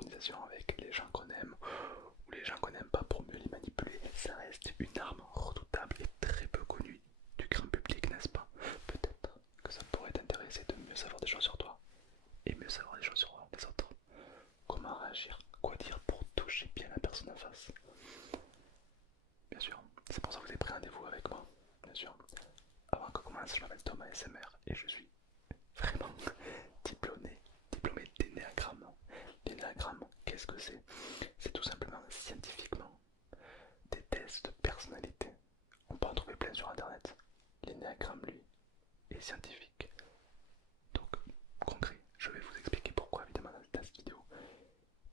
synchronisation avec les gens qu'on aime ou les gens qu'on n'aime pas pour mieux les manipuler. Ça reste une arme redoutable et très peu connue du grand public, n'est-ce pas? Peut-être que ça pourrait t'intéresser de mieux savoir des choses sur toi et mieux savoir des choses sur les autres. Comment réagir, quoi dire pour toucher bien la personne en face. Bien sûr, c'est pour ça que vous avez pris rendez-vous avec moi. Bien sûr. Avant qu'on commence, je m'appelle Thomas SMR et je suis vraiment diplômé d'énéagramme. L'énéagramme, qu'est-ce que c'est? C'est tout simplement scientifiquement des tests de personnalité. On peut en trouver plein sur internet. L'énéagramme, lui, est scientifique. Donc, concret, je vais vous expliquer pourquoi évidemment dans cette vidéo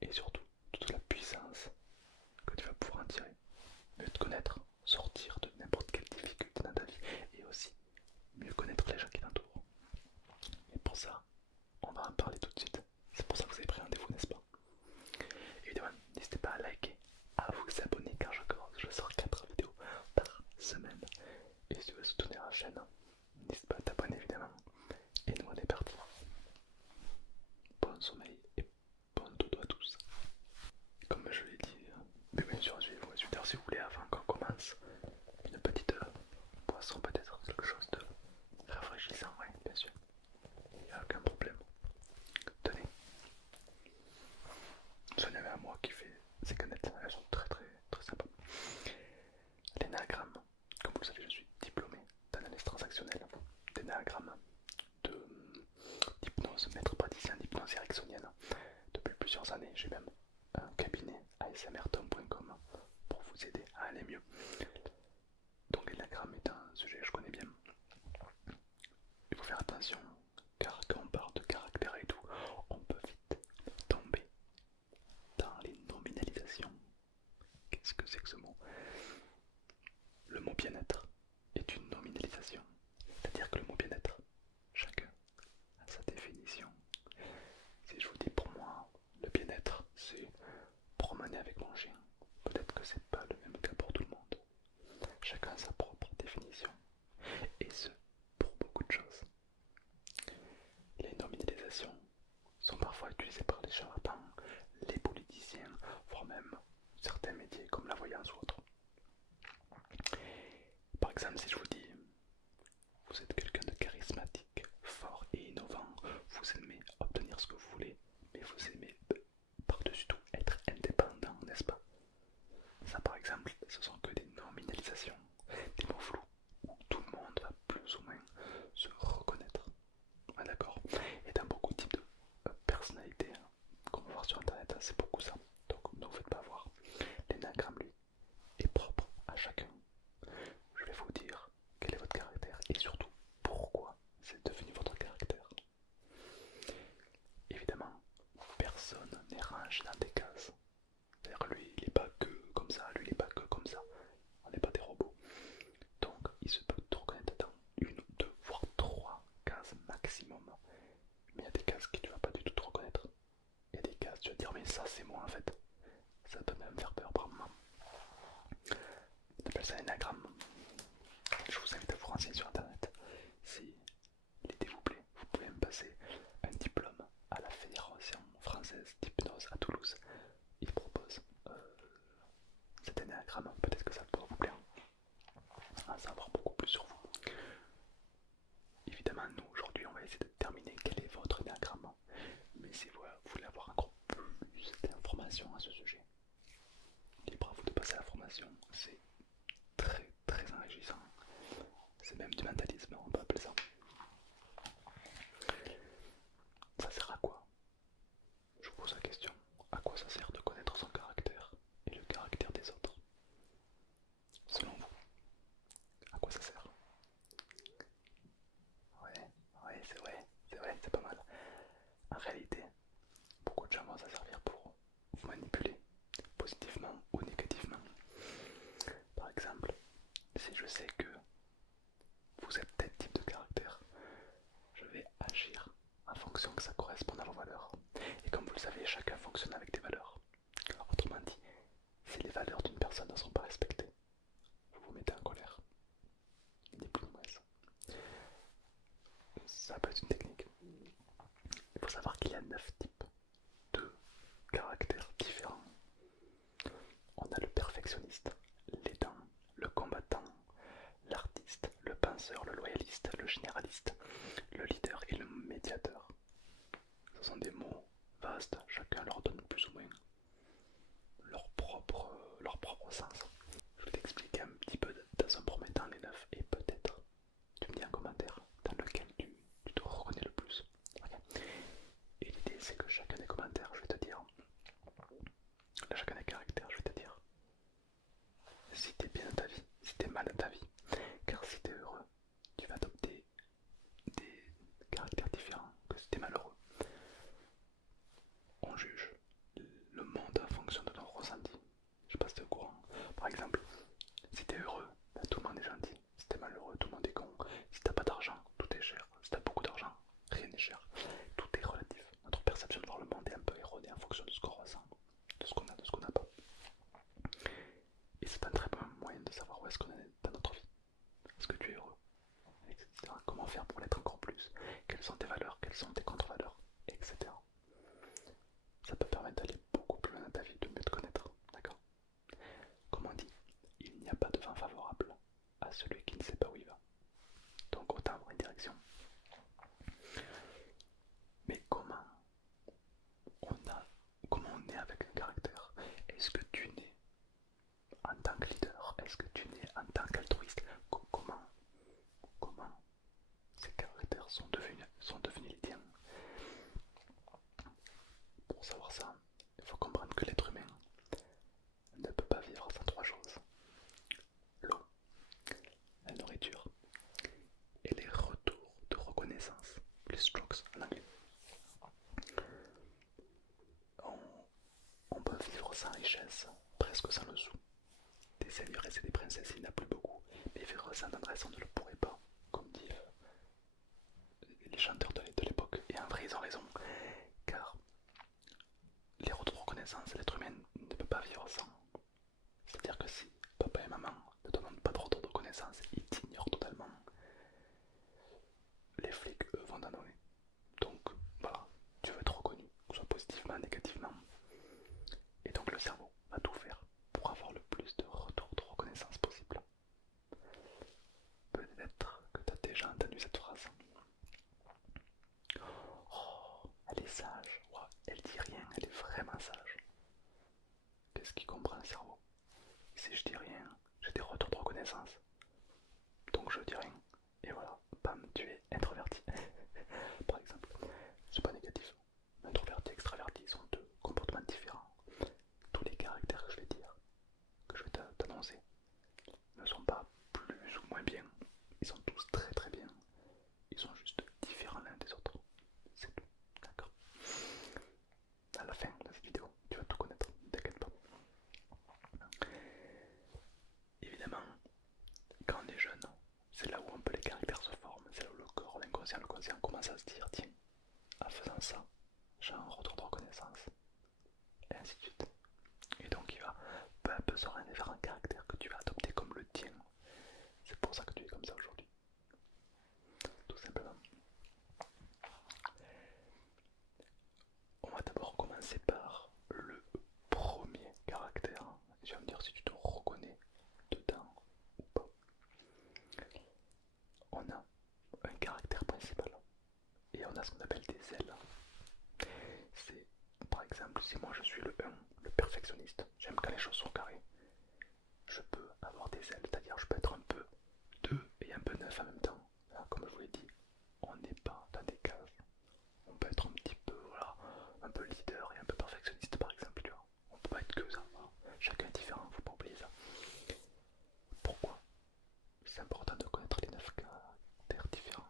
et surtout toute la puissance que tu vas pouvoir en tirer. Mieux te connaître, sortir de n'importe quelle difficulté dans ta vie et aussi mieux connaître les gens qui t'entourent. Et pour ça, on va en parler tout de suite. C'est pour ça que vous avez pris rendez-vous, n'est-ce pas? Évidemment, n'hésitez pas à liker, à vous abonner car je sors 4 vidéos par semaine. Et si tu veux soutenir la chaîne, n'hésite pas à t'abonner évidemment. Et nous on est parti. Bon sommeil et bon dodo à tous. Comme je l'ai dit, mais bien sûr suivez-moi sur Twitter si vous voulez avant qu'on commence. Une petite boisson peut-être, quelque chose de rafraîchissant, ouais bien sûr. Il n'y a aucun problème. Tenez. J'en avais à moi qui fait ces canettes, elles sont très sympas. L'énéagramme, comme vous le savez, je suis diplômé d'analyse transactionnelle, d'énéagramme, d'hypnose, maître praticien d'hypnose ericksonienne. Depuis plusieurs années, j'ai même un cabinet asmrtom.com pour vous aider à aller mieux. Donc l'énéagramme est un sujet que je connais bien. Il faut faire attention, car quand on parle de caractère et tout, on peut vite tomber dans les nominalisations. Qu'est-ce que c'est que ce mot? Le mot bien-être est une nominalisation. C'est-à-dire que le mot bien-être, chacun a sa définition. Si je vous dis pour moi, le bien-être, c'est promener avec mon chien. Peut-être que c'est pas le même cas pour tout le monde. Chacun a sa propre définition. Et ce, pour beaucoup de choses. Les nominalisations sont parfois utilisées par les charlatans, les politiciens, voire même certains métiers comme la voyance ou autre. Par exemple, si je vous dis vous êtes quelqu'un de charismatique, fort et innovant, vous aimez obtenir ce que vous voulez, mais vous aimez par-dessus tout être indépendant, n'est-ce pas? Ça par exemple, ce sont que des nominalisations, des mots flous, où tout le monde va plus ou moins se reconnaître. Ah, d'accord? Et dans beaucoup de types de personnalités, qu'on va voir sur internet, c'est beaucoup ça. Donc ne vous faites pas avoir. L'énagramme, lui, est propre à chacun. Je vais vous dire quel est votre caractère et surtout pourquoi c'est devenu votre caractère. Évidemment, personne n'est rangé dans des cases. C'est-à-dire lui, il n'est pas que comme ça, lui, il n'est pas que comme ça. On n'est pas des robots. Donc, il se peut te reconnaître dans une, deux, voire trois cases maximum. Mais il y a des cases que tu vas pas du tout te reconnaître. Il y a des cases, tu vas te dire, mais ça, c'est moi en fait. Ça peut même faire peur par moment. On appelle ça un énagramme. Je vous invite à vous renseigner sur internet. Si l'idée vous plaît, vous pouvez me passer un diplôme à la Fédération française d'hypnose à Toulouse. Ils proposent cet énagramme. Peut-être que ça pourra vous plaire. En savoir beaucoup plus sur vous. Évidemment, nous aujourd'hui, on va essayer de déterminer quel est votre énagramme. Mais si vous voulez avoir encore plus d'informations à ce sujet, libre à vous de passer à la formation. C'est très enrichissant. C'est même du mentalisme, on peut appeler ça. Ça sert à quoi? Je vous pose la question. À quoi ça sert de connaître son caractère et le caractère des autres? Selon vous, à quoi ça sert? Ouais, c'est vrai, c'est pas mal. En réalité, beaucoup de gens vont s'en servir pour vous manipuler, positivement ou négativement. Par exemple, si je sais que vous êtes tel type de caractère, je vais agir en fonction que ça corresponde à vos valeurs. Et comme vous le savez, chacun fonctionne avec des valeurs. Autrement dit, si les valeurs d'une personne ne sont pas respectées, vous vous mettez en colère. Ni plus ni moins. Ça peut être une technique. Il faut savoir qu'il y a 9 types de caractères. perfectionniste, l'aidant, le combattant, l'artiste, le penseur, le loyaliste, le généraliste, le leader et le médiateur. Ce sont des mots vastes, chacun leur donne plus ou moins leur propre sens. Je vais t'expliquer un petit peu dans un premier temps les 9 et peut-être tu me dis un commentaire dans lequel tu te reconnais le plus. Okay. Et l'idée c'est que chacun des commentaires, je vais te dire, là, chacun des caractères, je vais te dire si t'es bien dans ta vie, si t'es mal dans ta vie. Car si t'es heureux, tu vas adopter des caractères différents que si t'es malheureux. On juge le monde en fonction de nos ressentis. Je sais pas si t'es au courant. Par exemple, si t'es heureux, ben, tout le monde est gentil. Si t'es malheureux, tout le monde est con. Si t'as pas d'argent, tout est cher. Si t'as beaucoup d'argent, rien n'est cher. Tout est relatif. Notre perception de voir le monde est un peu erronée en fonction de ce qu'on ressent, de ce qu'on a, de ce qu'on n'a pas. Et c'est un très bon moyen de savoir où est-ce qu'on est dans notre vie. Est-ce que tu es heureux, etc. Comment faire pour l'être encore plus? Quelles sont tes valeurs? Quelles sont tes contre-valeurs? Etc. Ça peut permettre d'aller beaucoup plus loin dans ta vie, de mieux te connaître. D'accord? Comme on dit, il n'y a pas de vent favorable à celui qui ne sait pas où il va. Donc autant avoir une direction. Mais comment on est avec un caractère? Est-ce que tu nais en tant que leader? Est-ce que tu nais en tant qu'altruiste? Comment ces caractères sont devenus les tiens? Pour savoir ça, il faut comprendre que l'être humain ne peut pas vivre sans trois choses: l'eau, la nourriture et les retours de reconnaissance, les strokes en anglais. On peut vivre sans richesse, presque sans le sou. Des seigneurs et des princesses, il n'y en a plus beaucoup, mais vivre sans tendresse, on ne le pourrait pas, comme disent les chanteurs de l'époque. Et en vrai, ils ont raison, car les retours de reconnaissance, l'être humain ne peut pas vivre sans. C'est-à-dire que si papa et maman ne te donnent pas de retour de reconnaissance, ils t'ignorent totalement. Les flics, eux, vont t'en donner. Donc voilà, tu veux être reconnu, que ce soit positivement, négativement. Et donc le cerveau va tout faire pour avoir le plus de retours de reconnaissance possible. Peut-être que tu as déjà entendu cette phrase. Oh, elle est sage. Ouais, elle dit rien, elle est vraiment sage. Qu'est-ce qui comprend le cerveau? Si je dis rien, j'ai des retours de reconnaissance. Donc je dis rien. Et voilà, bam, tu es introverti. Par exemple, c'est pas négatif. Introverti, extraverti sont deux comportements différents. Tous les caractères que je vais dire, que je vais t'annoncer, ne sont pas plus ou moins bien. Ils sont tous très très bien. Ils sont juste différents l'un des autres. C'est tout. D'accord? À la fin de cette vidéo, tu vas tout connaître. Ne t'inquiète pas. Évidemment, quand on est jeune, c'est là où un peu les caractères se forment. C'est là où le corps, l'inconscient, le conscient commence à se dire: tiens, en faisant ça, j'ai un retour de reconnaissance. Et ainsi de suite. Et donc il va peu à peu s'orienter vers un caractère que tu vas adopter comme le tien. C'est pour ça que tu es comme ça aujourd'hui. Tout simplement. On va d'abord commencer par le premier caractère. Tu vas me dire si tu te reconnais dedans ou pas. On a un caractère principal et on a ce qu'on appelle des ailes. C'est par exemple si moi je suis le 1, le perfectionniste, j'aime quand les choses sont carrées, je peux avoir des ailes, c'est-à-dire je peux être un peu 2 et un peu 9 en même temps. Là, comme je vous l'ai dit, on n'est pas dans des cases. On peut être un petit peu, voilà, un peu leader et un peu perfectionniste par exemple, tu vois. On peut pas être que ça, voilà. Chacun est différent, faut pas oublier ça. Pourquoi? C'est important de connaître les 9 caractères différents.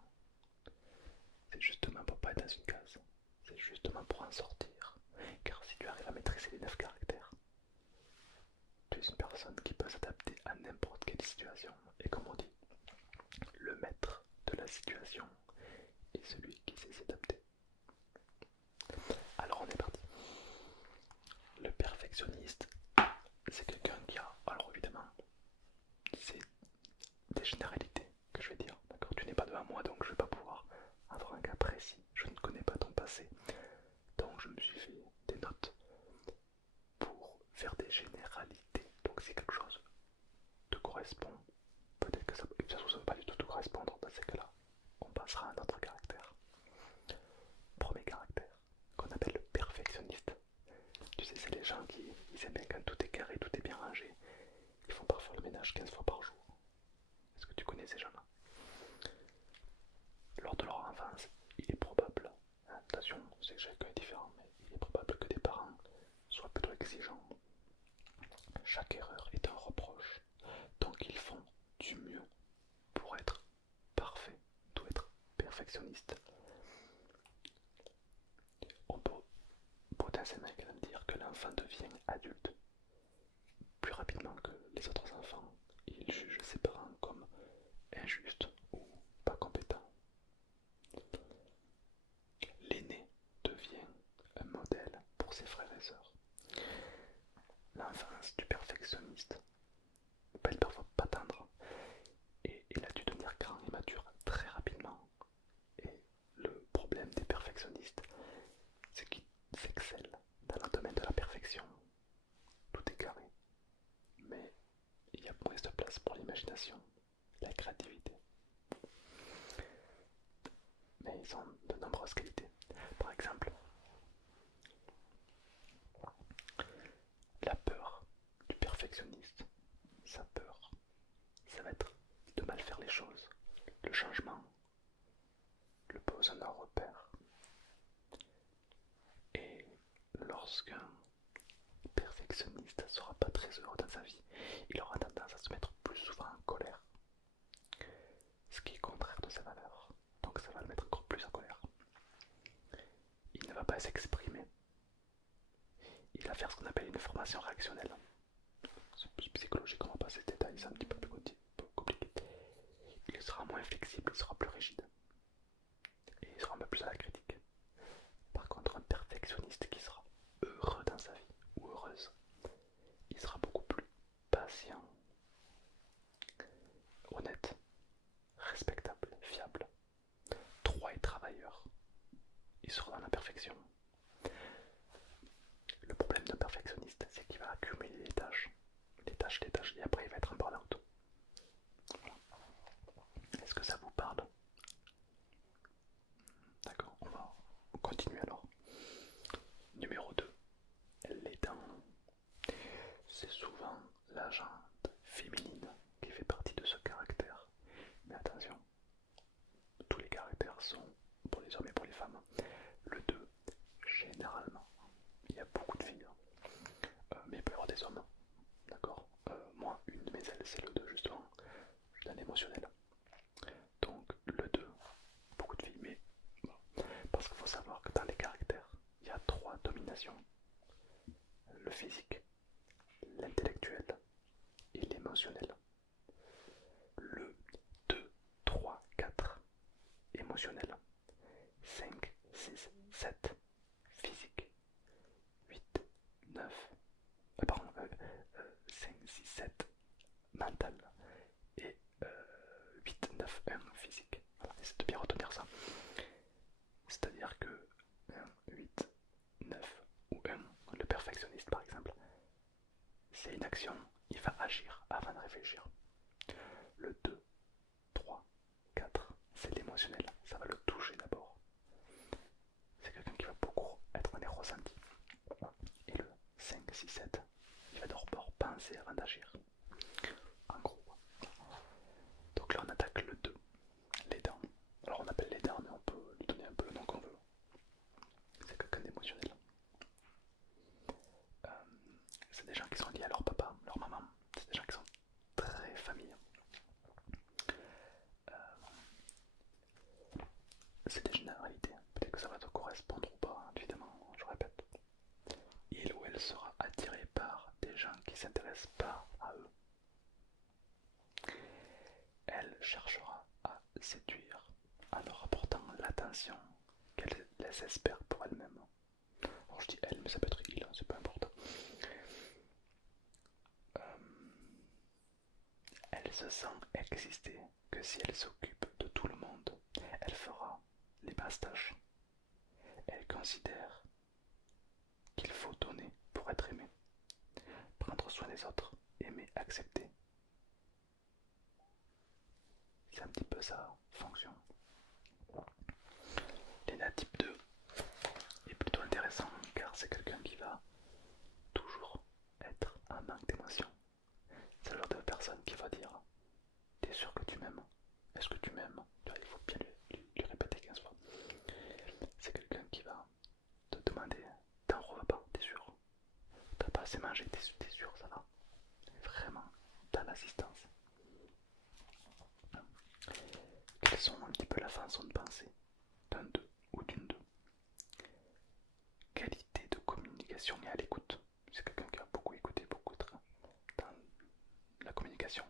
C'est justement pour pas être dans une case. C'est justement pour en sortir. Car si tu arrives à maîtriser les 9 caractères, tu es une personne qui peut s'adapter à n'importe quelle situation. Et comme on dit, le maître de la situation est celui qui sait s'adapter. Alors on est parti. Le perfectionniste, c'est quelqu'un qui a, alors évidemment, c'est des généralités que je vais dire, d'accord? Tu n'es pas devant moi, donc je ne vais pas pouvoir avoir un cas précis. Je ne connais pas ton passé, donc je me suis fait des notes pour faire des généralités. Donc si quelque correspond. Peut-être que ça ne veut pas du tout te correspondre. Dans ces cas-là, on passera à un autre caractère. Premier caractère, qu'on appelle le perfectionniste. Tu sais, c'est les gens qui ils aiment bien quand tout est carré, tout est bien rangé. Ils font parfois le ménage 15 fois par jour. Est-ce que tu connais ces gens-là? Lors de leur enfance, il est probable, attention, c'est que chacun est différent, mais il est probable que des parents soient plutôt exigeants. Chaque erreur est un reproche, donc ils font du mieux pour être parfait, d'où être perfectionniste. On peut potentiellement dire que l'enfant devient adulte plus rapidement que les autres enfants. Il juge ses parents comme injustes ou pas compétents. L'aîné devient un modèle pour ses frères et sœurs. L'enfance du perfectionniste peut être parfois pas tendre et il a dû devenir grand et mature très rapidement. Et le problème des perfectionnistes, c'est qu'ils excellent dans le domaine de la perfection. Tout est carré, mais il y a moins de place pour l'imagination, la créativité. Mais ils ont de nombreuses qualités. Par exemple, la peur du perfectionniste, sa peur, ça va être de mal faire les choses. Le changement le pose un repère. Et lorsqu'un perfectionniste ne sera pas très heureux dans sa vie, il aura tendance à se mettre plus souvent en colère, ce qui est contraire de ses valeurs. Donc ça va le mettre encore plus en colère. Il ne va pas s'exprimer. Il va faire ce qu'on appelle une formation réactionnelle. C'est plus psychologique, on va passer ces détails, c'est un petit peu plus compliqué. Il sera moins flexible, il sera plus rigide. Et il sera un peu plus à la critique. Par contre, un perfectionniste qui sera heureux dans sa vie, ou heureuse, il sera beaucoup plus patient, honnête, respectable, fiable, droit et travailleur. Il sera dans la perfection. Le problème d'un perfectionniste, c'est qu'il va accumuler les tâches, et après il va être en burn-out. Est-ce que ça vous parle? D'accord, on va continuer alors. Numéro 2, les dents. C'est souvent la jante féminine qui fait partie de ce caractère. Mais attention, tous les caractères sont pour les hommes et pour les femmes. Le 2, généralement, il y a beaucoup de filles, mais il peut y avoir des hommes. D'accord. Moi, une de mes ailes, c'est le 2 justement. Je suis dans l'émotionnel. Donc le 2, beaucoup de filles, mais bon. Parce qu'il faut savoir que dans les caractères, il y a 3 dominations. Le physique, l'intellectuel et l'émotionnel. Le 2, 3, 4, émotionnel. 5, 6, 7, physique. 8, 9, pardon, 5, 6, 7, mental. Et 8, 9, 1, physique. Voilà, essayez de bien retenir ça. C'est-à-dire que 1, 8, 9 ou 1, le perfectionniste par exemple, c'est une action, il va agir avant de réfléchir. Le 2, 3, 4, c'est l'émotionnel, ça va le toucher d'abord. C'est quelqu'un qui va beaucoup être dans les ressentis. Et le 5, 6, 7, il va d'abord penser avant d'agir. En gros. Donc là on attaque le 2, les dents. Alors on appelle les dents, mais on peut lui donner un peu le nom qu'on veut. C'est quelqu'un d'émotionnel. C'est des gens qui sont liés à leur papa, leur maman. C'est des gens qui sont très familles. C'est des généralités. Peut-être que ça va te correspondre ou pas, évidemment, je répète. Il ou elle sera attiré par des gens qui ne s'intéressent pas à eux. Elle cherchera à séduire en leur apportant l'attention qu'elle espère pour elle-même. Alors je dis elle, mais ça peut être il, hein, c'est pas important. Elle se sent exister que si elle s'occupe de tout le monde, elle fera les basses tâches. Elle considère qu'il faut donner pour être aimé, prendre soin des autres, aimer, accepter. C'est un petit peu sa fonction. Léna type 2 est plutôt intéressant car c'est quelqu'un qui va toujours être un manque d'émotion. C'est le genre de personne qui va dire: t'es sûr que tu m'aimes? Est-ce que tu m'aimes? Il faut bien lui répéter 15 fois. C'est quelqu'un qui va te demander: t'en revois pas? T'es sûr? T'as pas assez mangé? T'es sûr? Ça va? Vraiment, dans l'assistance. Quelles sont un petit peu la façon de penser d'un 2 ou d'une 2? Qualité de communication et à l'écoute. C'est quelqu'un qui va beaucoup écouter, beaucoup être dans la communication.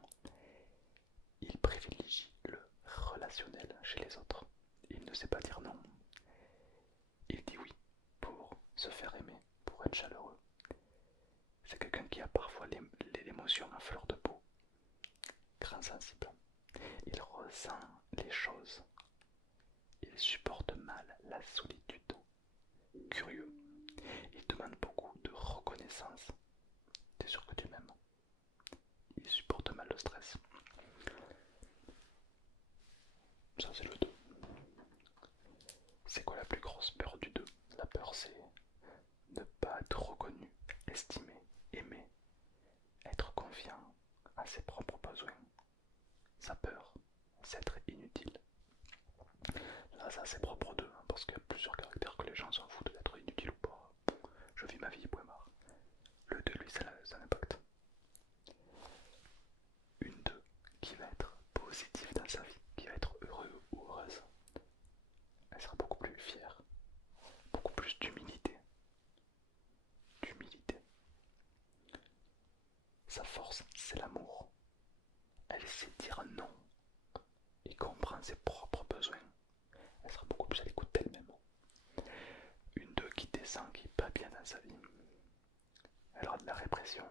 Il privilégie le relationnel chez les autres. Il ne sait pas dire non. Il dit oui pour se faire aimer, pour être chaleureux. C'est quelqu'un qui a parfois l'émotion à fleur de peau, grand sensible. Il ressent les choses. Il supporte mal la solitude. Curieux. Il demande beaucoup de reconnaissance. T'es sûr que tu m'aimes? Il supporte mal le stress. Ça c'est le 2. C'est quoi la plus grosse peur du 2? La peur c'est ne pas être reconnu, estimé, aimé, être confiant à ses propres besoins. Sa peur, c'est être inutile. Là ça c'est propre aux 2, hein, parce qu'il y a plusieurs caractères que les gens s'en foutent d'être inutile ou pas. Je vis ma vie, point barre. Le 2 lui ça l'impacte. Une 2 qui va être positive dans sa vie, qui va être heureux ou heureuse. Elle sera beaucoup plus fière, beaucoup plus d'humilité. Sa force, c'est l'amour. Elle sait dire non et comprend ses propres besoins. Elle sera beaucoup plus à l'écoute d'elle-même. Une 2 qui descend, qui n'est pas bien dans sa vie. Elle aura de la répression.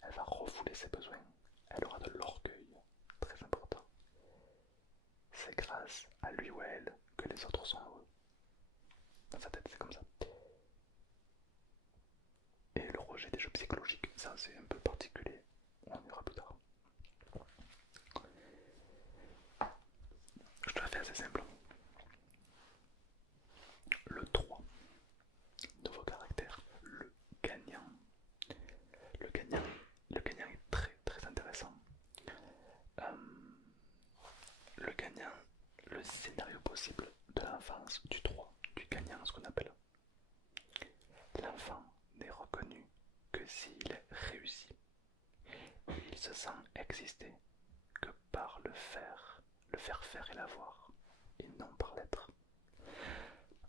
Elle va refouler ses besoins. Elle aura de l'orgueil, très important. C'est grâce à lui ou à elle que les autres sont heureux. Dans sa tête, c'est comme ça. Et le rejet des jeux psychologiques, ça c'est un peu particulier. On en ira plus tard. Je te la fais assez simple. Le 3, nouveau caractère, le gagnant. Le gagnant, le gagnant est très très intéressant. Le gagnant, le scénario possible de l'enfance du 3, du gagnant, ce qu'on appelle. L'enfant n'est reconnu que s'il réussit. Il se sent exister que par le faire faire et l'avoir, et non par l'être.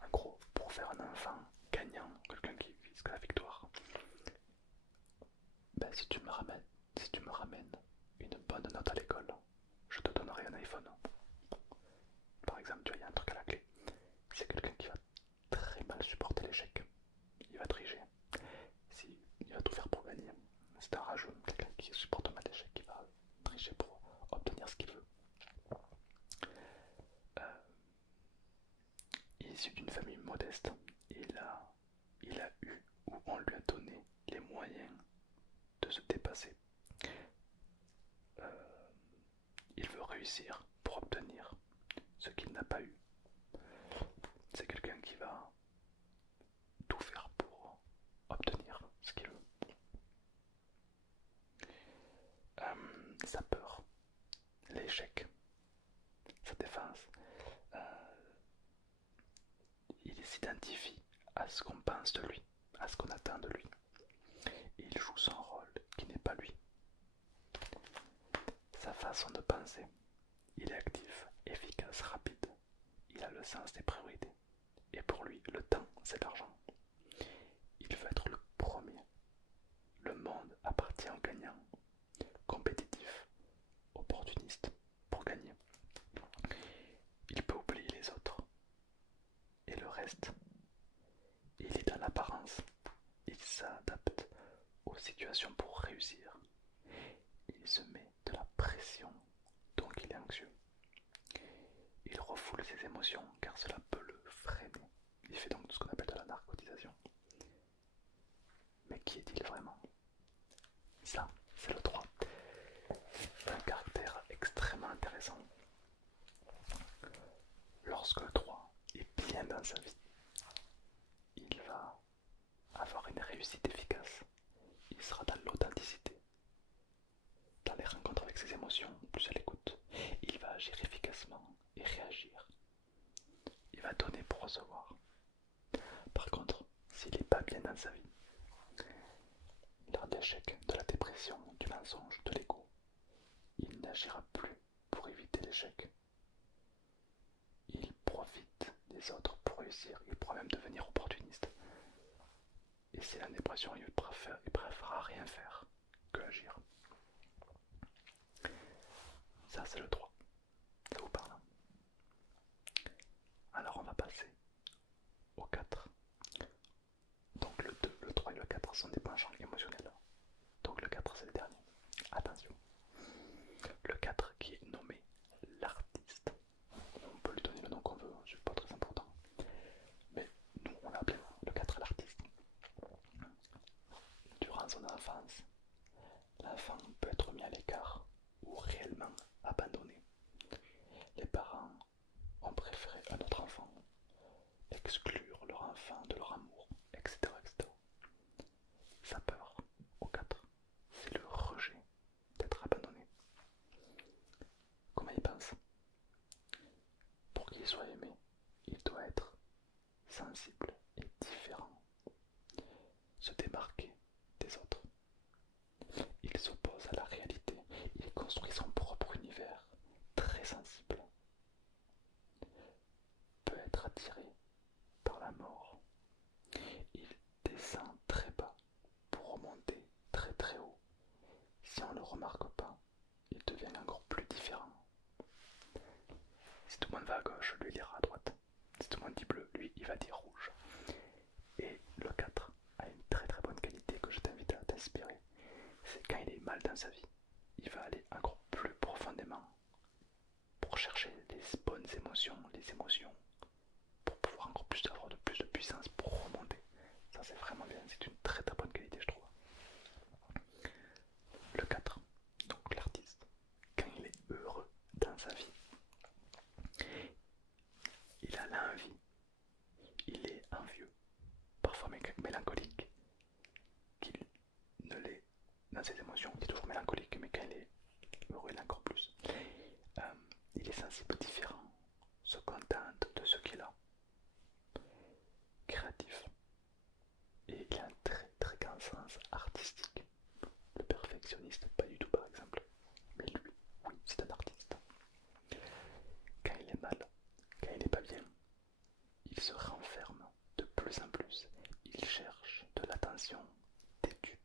En gros, pour faire un enfant gagnant, quelqu'un qui vise la victoire, ben si tu me ramènes une bonne note à l'école, je te donnerai un iPhone. Par exemple, tu vois, il y a un truc à la clé. C'est quelqu'un qui va très mal supporter l'échec. Il va tricher. Il va tout faire pour gagner. C'est un rageux, quelqu'un qui supporte mal l'échec, qui va tricher pour obtenir ce qu'il veut. Issu d'une famille modeste, il a eu ou on lui a donné les moyens de se dépasser. Il veut réussir pour obtenir ce qu'il n'a pas eu. C'est quelqu'un qui va tout faire pour obtenir ce qu'il veut. Sa peur, l'échec, sa défense, il s'identifie à ce qu'on pense de lui, à ce qu'on attend de lui. Il joue son rôle qui n'est pas lui. Sa façon de penser, il est actif, efficace, rapide. Il a le sens des priorités. Et pour lui, le temps, c'est l'argent. Il veut être le premier. Le monde appartient aux gagnants. Compétitif, opportuniste, pour gagner. Il peut oublier les autres. Et le reste, il est dans l'apparence. Il s'adapte aux situations pour réussir. Il se met de la pression, donc il est anxieux. Il refoule ses émotions car cela peut le freiner. Il fait donc ce qu'on appelle de la narcotisation. Mais qui est-il vraiment? Ça, c'est le 3. Un caractère extrêmement intéressant. dans sa vie, il va avoir une réussite efficace. Il sera dans l'authenticité, dans les rencontres avec ses émotions, plus à l'écoute. Il va agir efficacement et réagir. Il va donner pour recevoir. Par contre, s'il n'est pas bien dans sa vie, lors de l'échec, de la dépression, du mensonge, de l'ego, il n'agira plus pour éviter l'échec. Il profite des autres pour réussir. Il pourra même devenir opportuniste. Et si la dépression, il préférera rien faire que agir. Ça, c'est le 3. Ça vous parle? Alors, on va passer au 4. Donc, le 2, le 3 et le 4 sont des penchants émotionnels. Donc, le 4, c'est le dernier. Attention. Le 4 qui est nommé l'artiste. On peut lui donner le nom qu'on veut, c'est pas très important. Mais nous, on l'appelle le 4 l'artiste. Durant son enfance, l'enfant peut être mis à l'écart ou réellement abandonné. Les parents ont préféré un autre enfant, exclure leur enfant de leur amour, etc. etc. Sa peur, au 4, c'est le rejet d'être abandonné. Comment il pense? Pour qu'il soit aimé, il doit être sensible et différent, se démarquer des autres. Il s'oppose à la réalité, il construit son propre univers, très sensible, peut être attiré par la mort. Il descend très bas pour remonter très très haut. Si on ne le remarque pas, il devient encore plus différent. Si tout le monde va à gauche, lui il ira à droite. Si tout le monde dit bleu, lui il va dire rouge. Et le 4 a une très très bonne qualité que je t'invite à t'inspirer. C'est quand il est mal dans sa vie, il va aller encore plus profondément pour chercher les bonnes émotions, pour pouvoir encore plus avoir de plus de puissance pour remonter. Ça c'est vraiment bien, c'est une très très bonne qualité je trouve. Le 4, donc l'artiste, quand il est heureux dans sa vie, il a l'envie, il est envieux, parfois mélancolique, qu'il ne l'est dans ses émotions, il est toujours mélancolique, mais quand il est heureux il est encore plus. Il est sensible, différent, se contente de ce qu'il a, créatif, et il a un très très grand sens artistique. Le perfectionniste, pas du tout par exemple, mais lui, oui, c'est un artiste. Quand il est mal, quand il n'est pas bien, il se renferme de plus en plus, il cherche de l'attention têtue.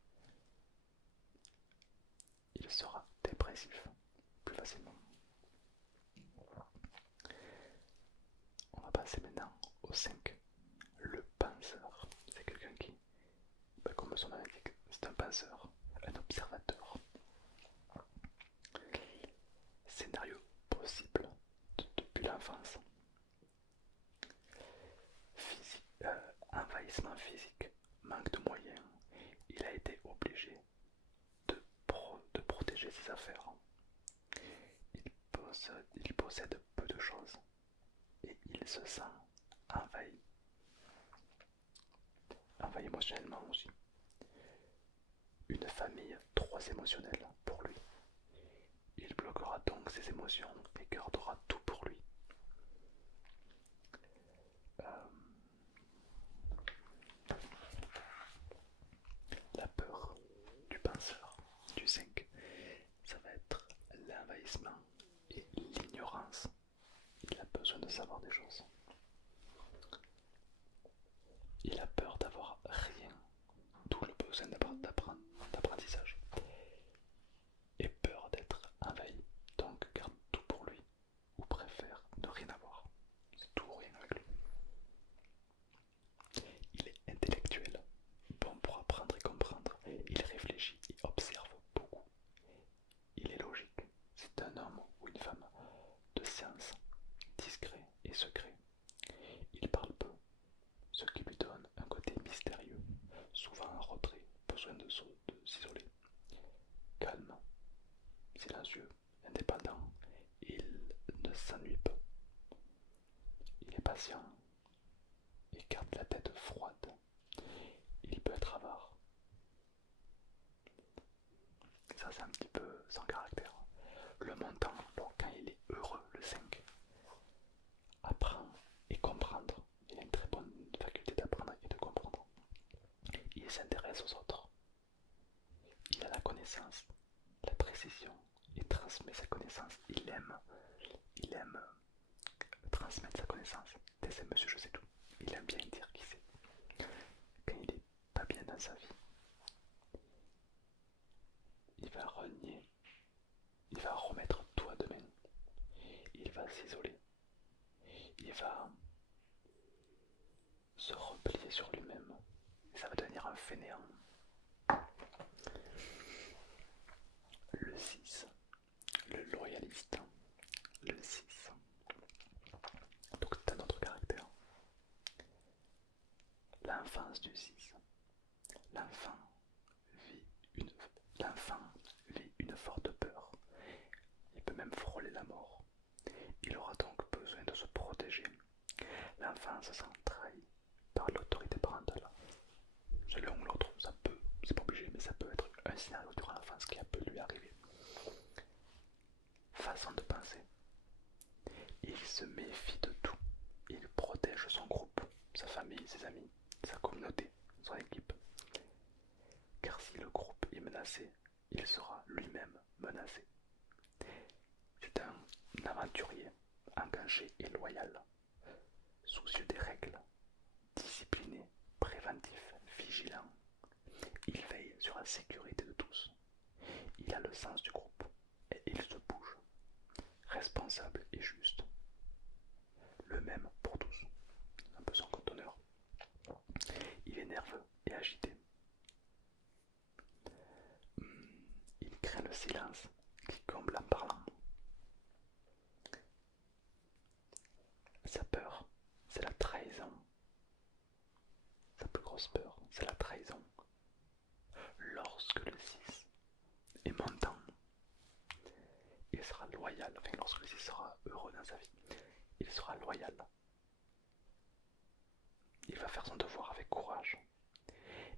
Il sera dépressif plus facilement. On va passer maintenant au 5. Le penseur. C'est quelqu'un qui, comme son nom l'indique, c'est un penseur, un observateur. Scénario possible depuis l'enfance. Envahissement physique, manque de moyens. Il a été obligé de protéger ses affaires. Il possède peu de choses et il se sent envahi. Envahi émotionnellement aussi. Une famille trop émotionnelle pour lui. Il bloquera donc ses émotions et gardera tout pour lui. La peur du penseur, du 5, ça va être l'envahissement et l'ignorance. Il a besoin de savoir des choses. Il a peur d'avoir rien, d'où le besoin d'apprentissage. Et peur d'être envahi, donc garde tout pour lui, ou préfère ne rien avoir. C'est tout ou rien avec lui. Il est intellectuel, bon pour apprendre et comprendre. Il réfléchit et observe beaucoup. Il est logique. C'est un homme ou une femme de science, discret et secret. Il parle peu, ce qui lui donne un côté mystérieux, souvent en retrait, besoin de s'isoler. Calme, silencieux, indépendant, il ne s'ennuie pas. Il est patient, la tête froide. Il peut être avare. Ça c'est un petit peu son caractère. Le montant, bon, quand il est heureux, le 5, apprendre et comprendre. Il a une très bonne faculté d'apprendre et de comprendre. Il s'intéresse aux autres. Il a la connaissance, la précision. Il transmet sa connaissance. Il aime transmettre sa connaissance. C'est monsieur, je sais tout. Il aime bien dire qui c'est. Quand il est pas bien dans sa vie, il va renier. Il va remettre tout à demain. Il va s'isoler. Il va se replier sur lui-même. Et ça va devenir un fainéant. Le 6, le loyaliste. Le 6. Donc c'est un autre caractère. L'enfance du 6. L'enfant vit une, l'enfant vit une forte peur. Il peut même frôler la mort. Il aura donc besoin de se protéger. L'enfant se sent trahi par l'autorité parentale. C'est l'un ou l'autre, ça peut, c'est pas obligé, mais ça peut être un scénario durant l'enfance qui a pu lui arriver. Façon de penser. Il se méfie de tout. Il protège son groupe, sa famille, ses amis, sa communauté, son équipe. Car si le groupe est menacé, il sera lui-même menacé. C'est un aventurier, engagé et loyal, soucieux des règles, discipliné, préventif, vigilant. Il veille sur la sécurité de tous. Il a le sens du groupe et il se bouge. Responsable et juste. Le même pour tous. Un peu son conteneur. Il est nerveux et agité. Il craint le silence qui comble en parlant. Sa peur, c'est la trahison. Sa plus grosse peur, c'est la trahison. Lorsque le 6 est montant, il sera loyal. Enfin, lorsque le 6 sera heureux dans sa vie, il sera loyal. Il va faire son devoir avec courage.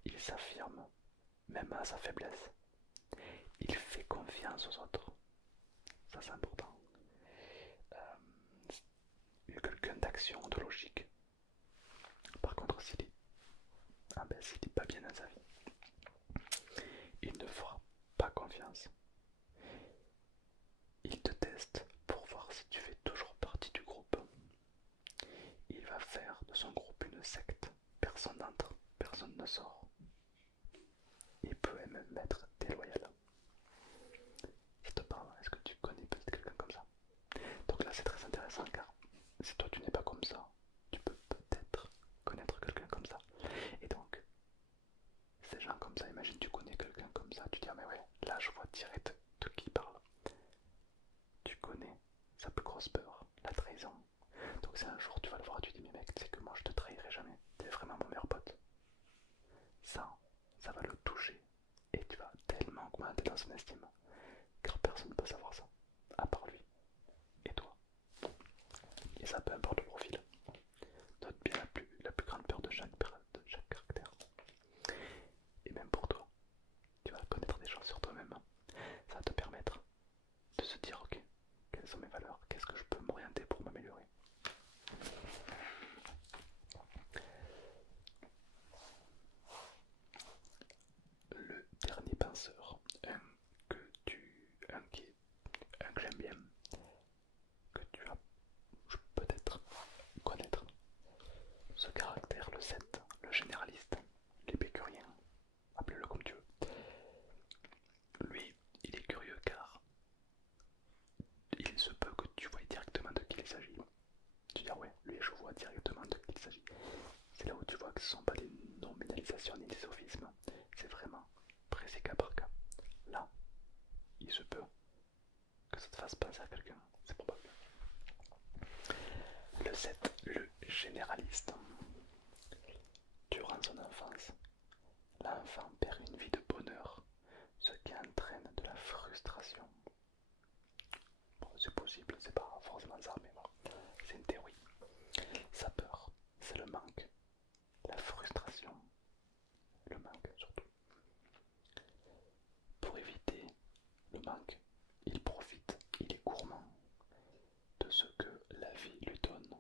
Il s'affirme, même à sa faiblesse. Il fait confiance aux autres. Ça, c'est important. Il y a quelqu'un d'action, de logique. Par contre, s'il est pas bien dans sa vie, il ne fera pas confiance. Il te teste pour voir si tu fais toujours partie du groupe. Il va faire de son groupe une secte. Personne n'entre, personne ne sort. Il peut même être déloyal. Ça te parle? Est-ce que tu connais peut-être quelqu'un comme ça? Donc là c'est très intéressant car si toi tu n'es pas comme ça, tu peux peut-être connaître quelqu'un comme ça. Et donc, ces gens comme ça, imagine tu connais quelqu'un comme ça, tu dis ah mais ouais, là je vois direct de qui il parle. Tu connais sa plus grosse peur, la trahison. Donc si un jour tu vas le voir, tu dis mais mec, tu sais que moi je te trahirai jamais, t'es vraiment mon meilleur pote. Ça va le toucher et tu vas tellement augmenter dans son estime car personne ne peut savoir ça, à part lui et toi. Et ça peu importe le profil. Note bien la plus grande peur de chaque caractère. Et même pour toi, tu vas connaître des choses sur toi-même. Ça va te permettre de se dire ok, quelles sont mes valeurs, qu'est-ce que je peux m'orienter pour m'améliorer. Le dernier penseur, un que j'aime bien, que tu as peut-être ce que la vie lui donne.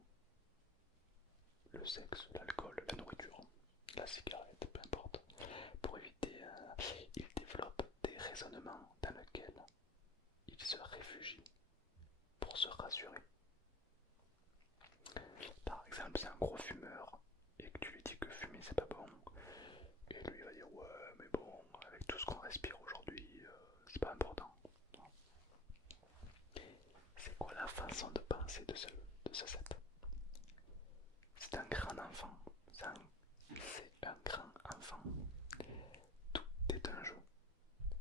Le sexe, l'alcool, la nourriture, la cigarette, peu importe. Pour éviter, il développe des raisonnements dans lesquels il se réfugie pour se rassurer. Par exemple, c'est un gros fumeur et que tu lui dis que fumer c'est pas bon, et lui va dire ouais mais bon, avec tout ce qu'on respire aujourd'hui, c'est pas important. C'est quoi la façon de penser de ce set? C'est un grand enfant, c'est un grand enfant. Tout est un jeu.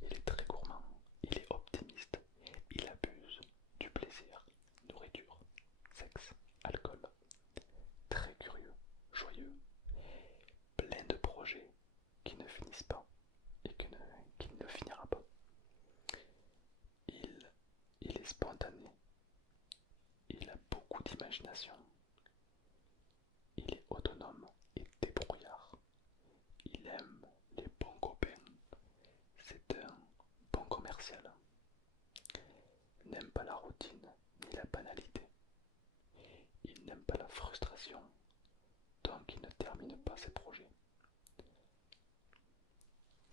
Il est très gourmand, il est optimiste, il abuse du plaisir, nourriture, sexe, alcool. Très curieux, joyeux, plein de projets qui ne finissent pas et qui ne finira pas. Il, il est spontané, il a beaucoup d'imagination, il est autonome et débrouillard, il aime les bons copains, c'est un bon commercial, n'aime pas la routine ni la banalité, il n'aime pas la frustration, donc il ne termine pas ses projets.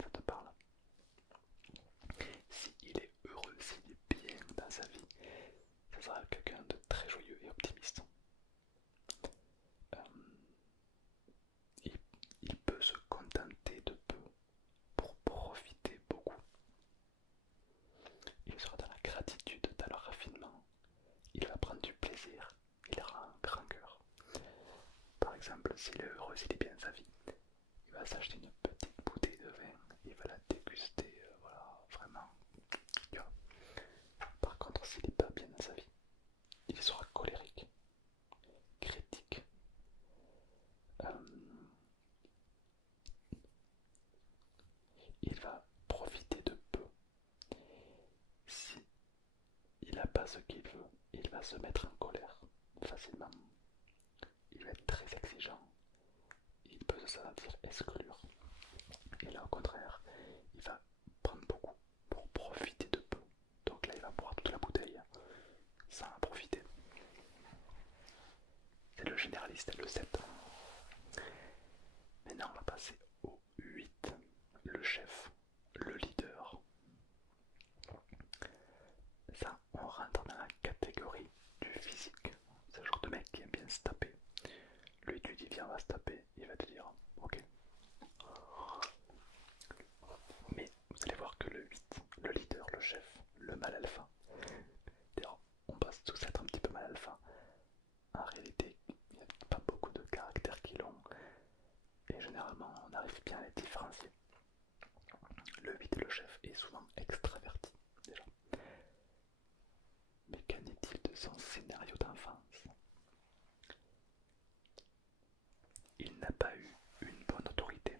Ça te parle? S'il est heureux, s'il est bien dans sa vie, ça sera quelqu'un de très joyeux et optimiste. Euh, il, il peut se contenter de peu pour profiter beaucoup. Il sera dans la gratitude, dans le raffinement. Il va prendre du plaisir. Il aura un grand cœur. Par exemple, s'il est heureux, s'il est bien dans sa vie, il va s'acheter une petite bouteille de vin. Il va la déguster, voilà, vraiment. Tu vois. Par contre, s'il n'est pas bien dans sa vie, il sera colérique, critique. Euh, il va profiter de peu. Si il n'a pas ce qu'il veut, il va se mettre en colère facilement. Il va être très exigeant. Il peut se sentir exclure. Et là, au contraire, il va prendre beaucoup pour profiter de peu. Donc là, il va boire toute la bouteille sans en profiter. C'est le généraliste, le 7. Maintenant, on va passer au 8. Le chef, le leader. Ça, on rentre dans la catégorie du physique. C'est le genre de mec qui aime bien se taper. Lui, tu dis viens, on va se taper. Il va te dire ok. Mais vous allez voir que le 8, le leader, le chef, le mal alpha, d'ailleurs, on passe tous être un petit peu mal alpha. En réalité, il n'y a pas beaucoup de caractères qui l'ont. Et généralement, on arrive bien à les différencier. Le 8, le chef, est souvent extraverti, déjà. Mais qu'en est-il de son scénario d'enfance? Il n'a pas eu une bonne autorité.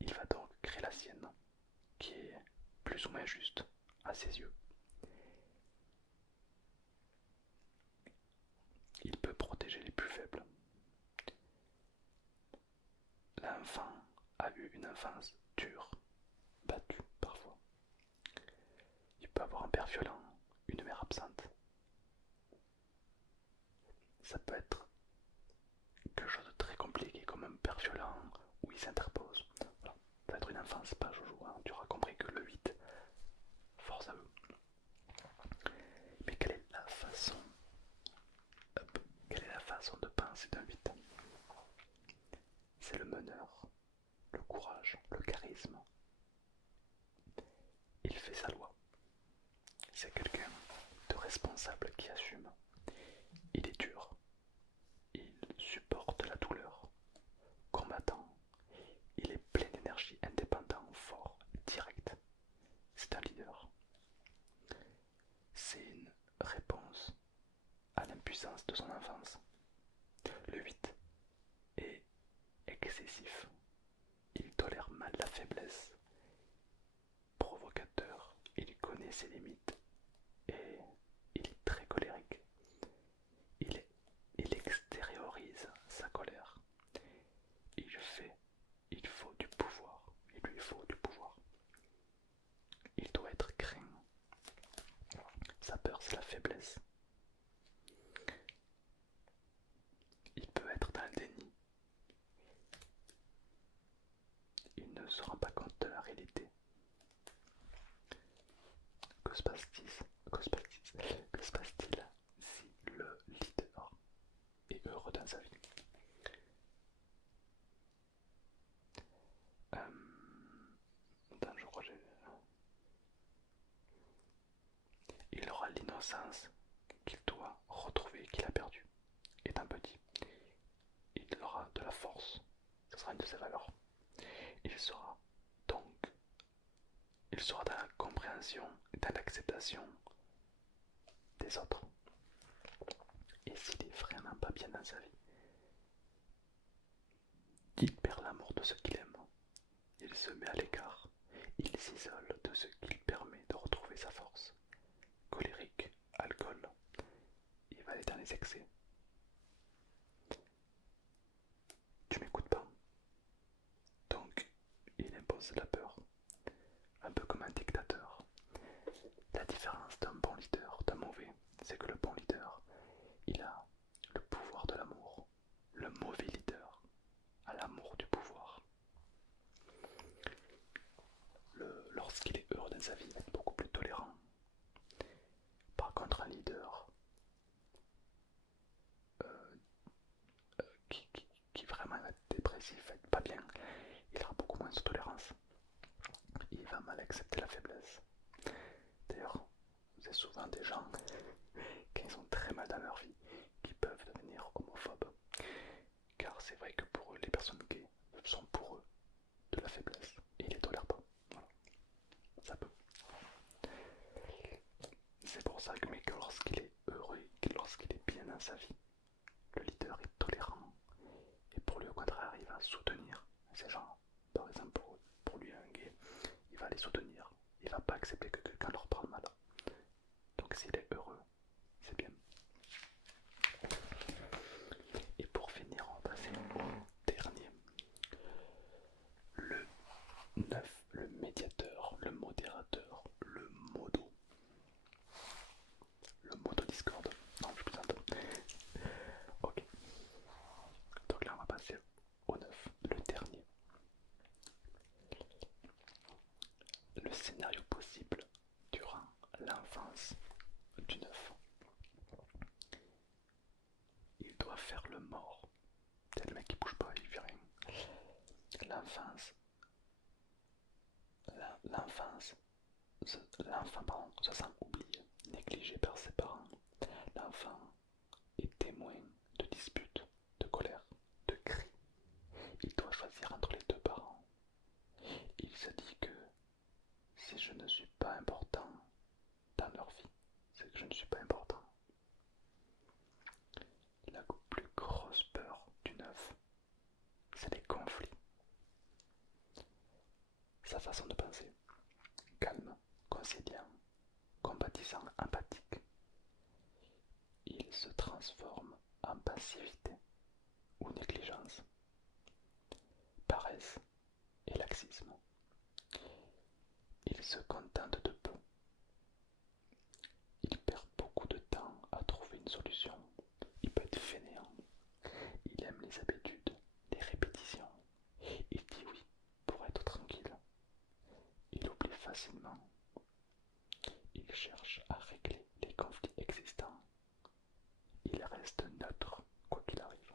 Il va donc créer la sienne, qui est plus ou moins juste à ses yeux. Il peut protéger les plus faibles. L'enfant a eu une enfance dure, battue parfois. Il peut avoir un père violent, une mère absente. Ça peut être quelque chose de très compliqué comme un père violent où il s'interpose. Voilà. Ça va être une enfance pas joujou, hein. Tu auras compris que le 8, force à eux. Mais quelle est la façon quelle est la façon de penser d'un 8? C'est le meneur, le courage, le charisme. Il fait sa loi. C'est quelqu'un de responsable qui assume. Il est dur. Il supporte la douleur. Combattant. Il est plein d'énergie, indépendant, fort, direct. C'est un leader. C'est une réponse à l'impuissance de son enfance. Le 8 est excessif. Il tolère mal la faiblesse. Provocateur, il connaît ses limites et il est très colérique. Il, il extériorise sa colère. Il faut du pouvoir. Il lui faut du pouvoir. Il doit être craint. Sa peur, c'est la faiblesse. se passe-t-il que se passe-t-il si le leader est heureux dans sa vie? Attends, je crois que il aura l'innocence qu'il doit retrouver, qu'il a perdu. Étant petit, il aura de la force, ce sera une de ses valeurs. Il sera donc, il sera dans la compréhension et dans l'acceptation des autres. Et s'il est vraiment pas bien dans sa vie, il perd l'amour de ceux qu'il aime, il se met à l'écart, il s'isole de ce qui lui permet de retrouver sa force. Colérique, alcool, il va aller dans les excès. Tu m'écoutes pas, donc il impose la peur, un peu comme un dictateur. La différence d'un bon leader, d'un mauvais, c'est que le bon leader, il a le pouvoir de l'amour. Le mauvais leader a l'amour du pouvoir. Lorsqu'il est heureux dans sa vie, il va être beaucoup plus tolérant. Par contre, un leader qui vraiment va être dépressif, va être pas bien, il aura beaucoup moins de tolérance. Il va mal accepter la faiblesse. D'ailleurs, c'est souvent des gens, quand ils sont très mal dans leur vie, qui peuvent devenir homophobes. Car c'est vrai que pour eux, les personnes gays sont pour eux de la faiblesse et ils les tolèrent pas. Voilà. Ça peut. C'est pour ça que, mais que lorsqu'il est heureux, lorsqu'il est bien dans sa vie, le leader est tolérant. Et pour lui, au contraire, il va soutenir ces gens. Par exemple, pour lui, un gay, il va les soutenir. Il va pas accepter que quelqu'un leur parle mal. Donc s'il est heureux, c'est bien. Et pour finir, on va passer au dernier. Le 9, le médiateur, le modérateur, le modo. Le modo Discord. Non, je plaisante. Ok. Donc là, on va passer au 9, le dernier. Le scénario possible durant l'enfance du 9. Il doit faire le mort. C'est le mec qui bouge pas, il fait rien. L'enfance. L'enfant se sent oublié, négligé par ses parents. L'enfant est témoin de disputes, de colère, de cris. Il doit choisir entre les deux parents. Il se dit que si je ne suis pas important dans leur vie, c'est que je ne suis pas important. La plus grosse peur du 9, c'est les conflits. Sa façon de penser, calme, conciliant, compatissant, empathique. Il se transforme en passivité ou négligence, paresse et laxisme. Il se contente de peu. Il perd beaucoup de temps à trouver une solution. Il peut être fainéant. Il aime les habitudes, les répétitions. Il dit oui pour être tranquille. Il oublie facilement. Il cherche à régler les conflits existants. Il reste neutre, quoi qu'il arrive.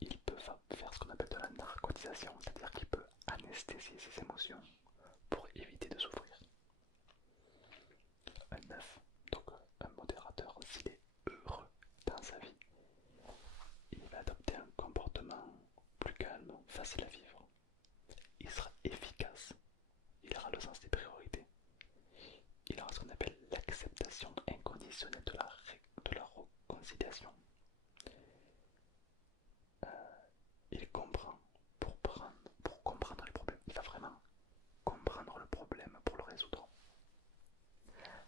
Il peut faire ce qu'on appelle de la narcotisation, c'est-à-dire qu'il peut anesthésier ses émotions pour éviter de souffrir. Un 9, donc un modérateur, s'il est heureux dans sa vie, il va adopter un comportement plus calme, facile à vivre. Il sera efficace, il aura le sens des priorités, il aura ce qu'on appelle l'acceptation inconditionnelle de la réconciliation. Il comprend pour comprendre les problèmes. Il va vraiment comprendre le problème pour le résoudre.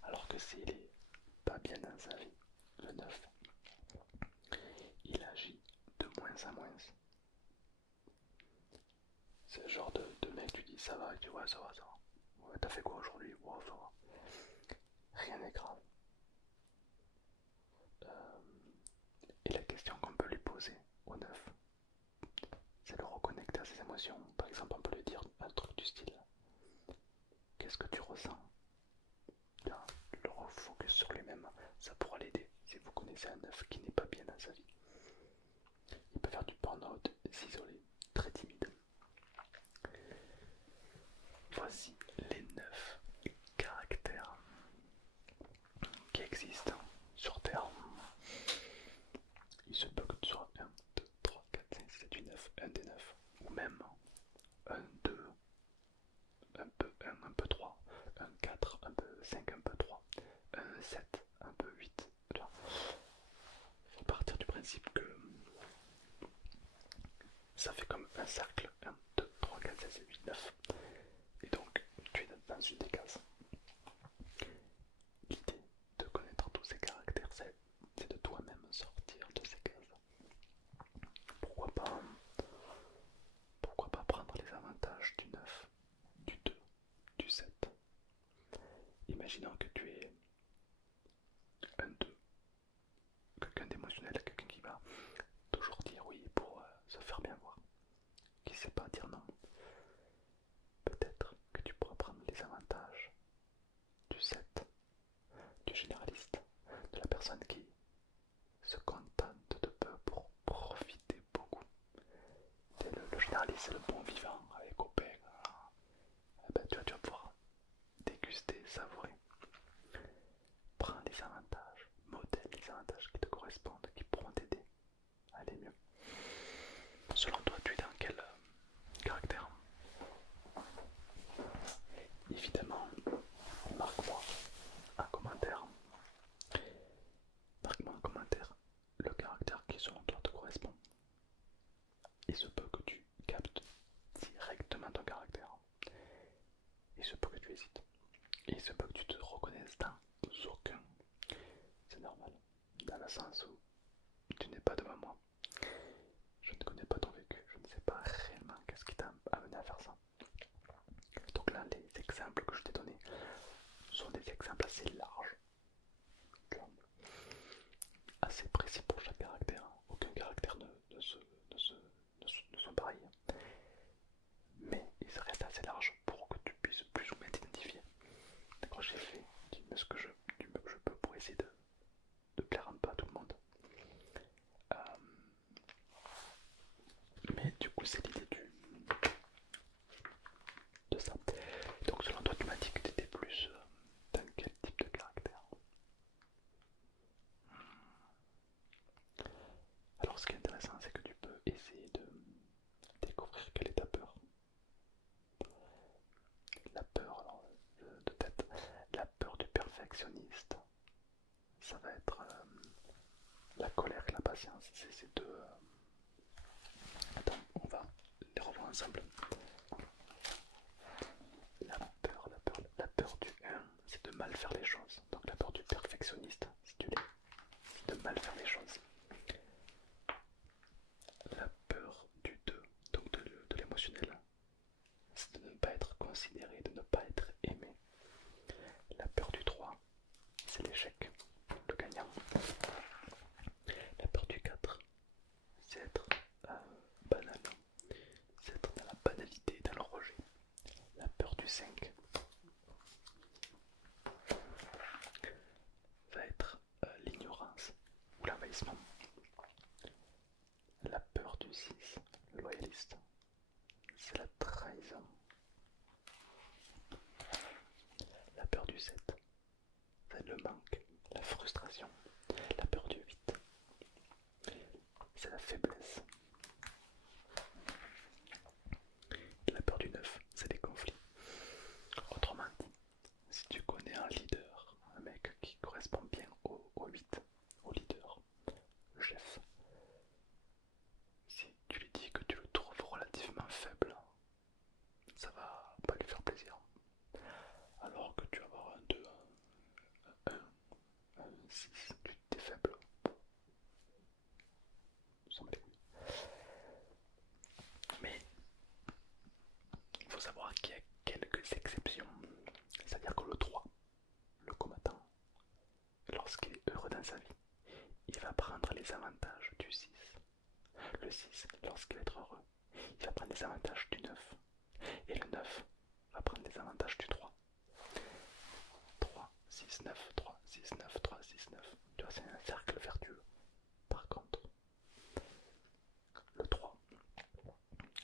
Alors que s'il est pas bien dans sa vie, le 9, il agit de moins en moins. C'est le genre de mec, tu dis ça va, il dit ouais ça va, ça va. Ouais, t'as fait quoi aujourd'hui? Ouais, ça va. Rien n'est grave. Et la question qu'on peut lui poser au 9, c'est de reconnecter à ses émotions. Par exemple, on peut lui dire un truc du style: qu'est-ce que tu ressens? Bien, le refocus sur lui-même, ça pourra l'aider si vous connaissez un 9 qui n'est pas bien dans sa vie. Il peut faire du burn-out, s'isoler, très timide. Voici les 9 caractères qui existent sur Terre. Il se peut que tu sois 1, 2, 3, 4, 5, 6, 7, 8, 9, un des 9, ou même un 2, un peu 1, un peu 3, un 4, un peu 5, un peu 3, un 7, un peu 8. Il faut partir du principe que ça fait comme un cercle, 1, 2, 3, 4, 5, 6, 7, 8, 9. Et donc, tu es dans une des cases. L'idée de connaître tous ces caractères, c'est de toi-même sortir de ces cases. Pourquoi pas, pourquoi pas prendre les avantages du 9, du 2, du 7. Imaginons que tu es un 2, quelqu'un d'émotionnel, quelqu'un qui va toujours dire oui pour se faire bien voir, qui ne sait pas dire non. Peut-être que tu pourras prendre les avantages du 7, du généraliste, de la personne qui se contente de peu pour profiter beaucoup. Le généraliste, c'est le bon vivant avec les copains. Eh ben, tu vas pouvoir déguster, savourer. Prends les avantages, modèle les avantages qui te correspondent, qui pourront t'aider à aller mieux. Selon toi, tu es dans quel caractère? Évidemment, marque-moi un commentaire. Marque-moi un commentaire le caractère qui selon toi te correspond. Il se peut que tu captes directement ton caractère. Il se peut que tu hésites. Il se peut que tu te reconnaisses dans aucun. C'est normal. Dans le sens où tu n'es pas devant moi. Je ne connais pas ton vécu. Je ne sais pas réellement qu'est-ce qui t'a amené à faire ça. Donc là, les exemples que je t'ai donnés sont des exemples assez larges. Assez précis pour chaque caractère. Aucun caractère ne sont pareils. Mais ils restent assez larges pour que tu puisses plus ou moins t'identifier. D'accord, j'ai fait du mieux que je peux pour essayer de plaire un peu à tout le monde. Euh, mais du coup, c'est l'idée de ça. Donc, selon toi, tu m'as dit que tu étais plus dans quel type de caractère? Alors, ce qui est intéressant, c'est que tu peux essayer de découvrir quelle est ta peur. La peur, alors, de tête, la peur du perfectionniste, ça va être la colère et la patience. C'est ces deux. Attends, on va les revoir ensemble. La peur du 1, c'est de mal faire les choses. Donc la peur du perfectionniste, si tu l'es, c'est de mal faire les choses. La peur du 2, donc de l'émotionnel, c'est de ne pas être considéré, de ne pas être aimé. La peur du 3, c'est l'échec, le gagnant. La peur du 4, c'est être banal, c'est être dans la banalité, dans le rejet. La peur du 5 va être l'ignorance ou l'envahissement. La peur du 6, le loyaliste, c'est la trahison. La peur du 7, c'est le manque, la frustration. La peur du 8, c'est la faiblesse. La peur du 9, c'est les conflits. Autrement dit, si tu connais un leader, un mec qui correspond bien au 8, au leader, le chef, si tu lui dis que tu le trouves relativement faible, ça va pas lui faire plaisir. Alors que tu vas avoir un 2, un 6, tu es faible. Ça me dégoûte. Mais il faut savoir qu'il y a quelques exceptions. C'est-à-dire que le 3, le combattant, lorsqu'il est heureux dans sa vie, il va prendre les avantages du 6. Le 6, lorsqu'il va être heureux, il va prendre les avantages du 9. Et le 9 va prendre les avantages du 3. 6, 9, 3, 6, 9, 3, 6, 9. Tu vois, c'est un cercle vertueux. Par contre, le 3,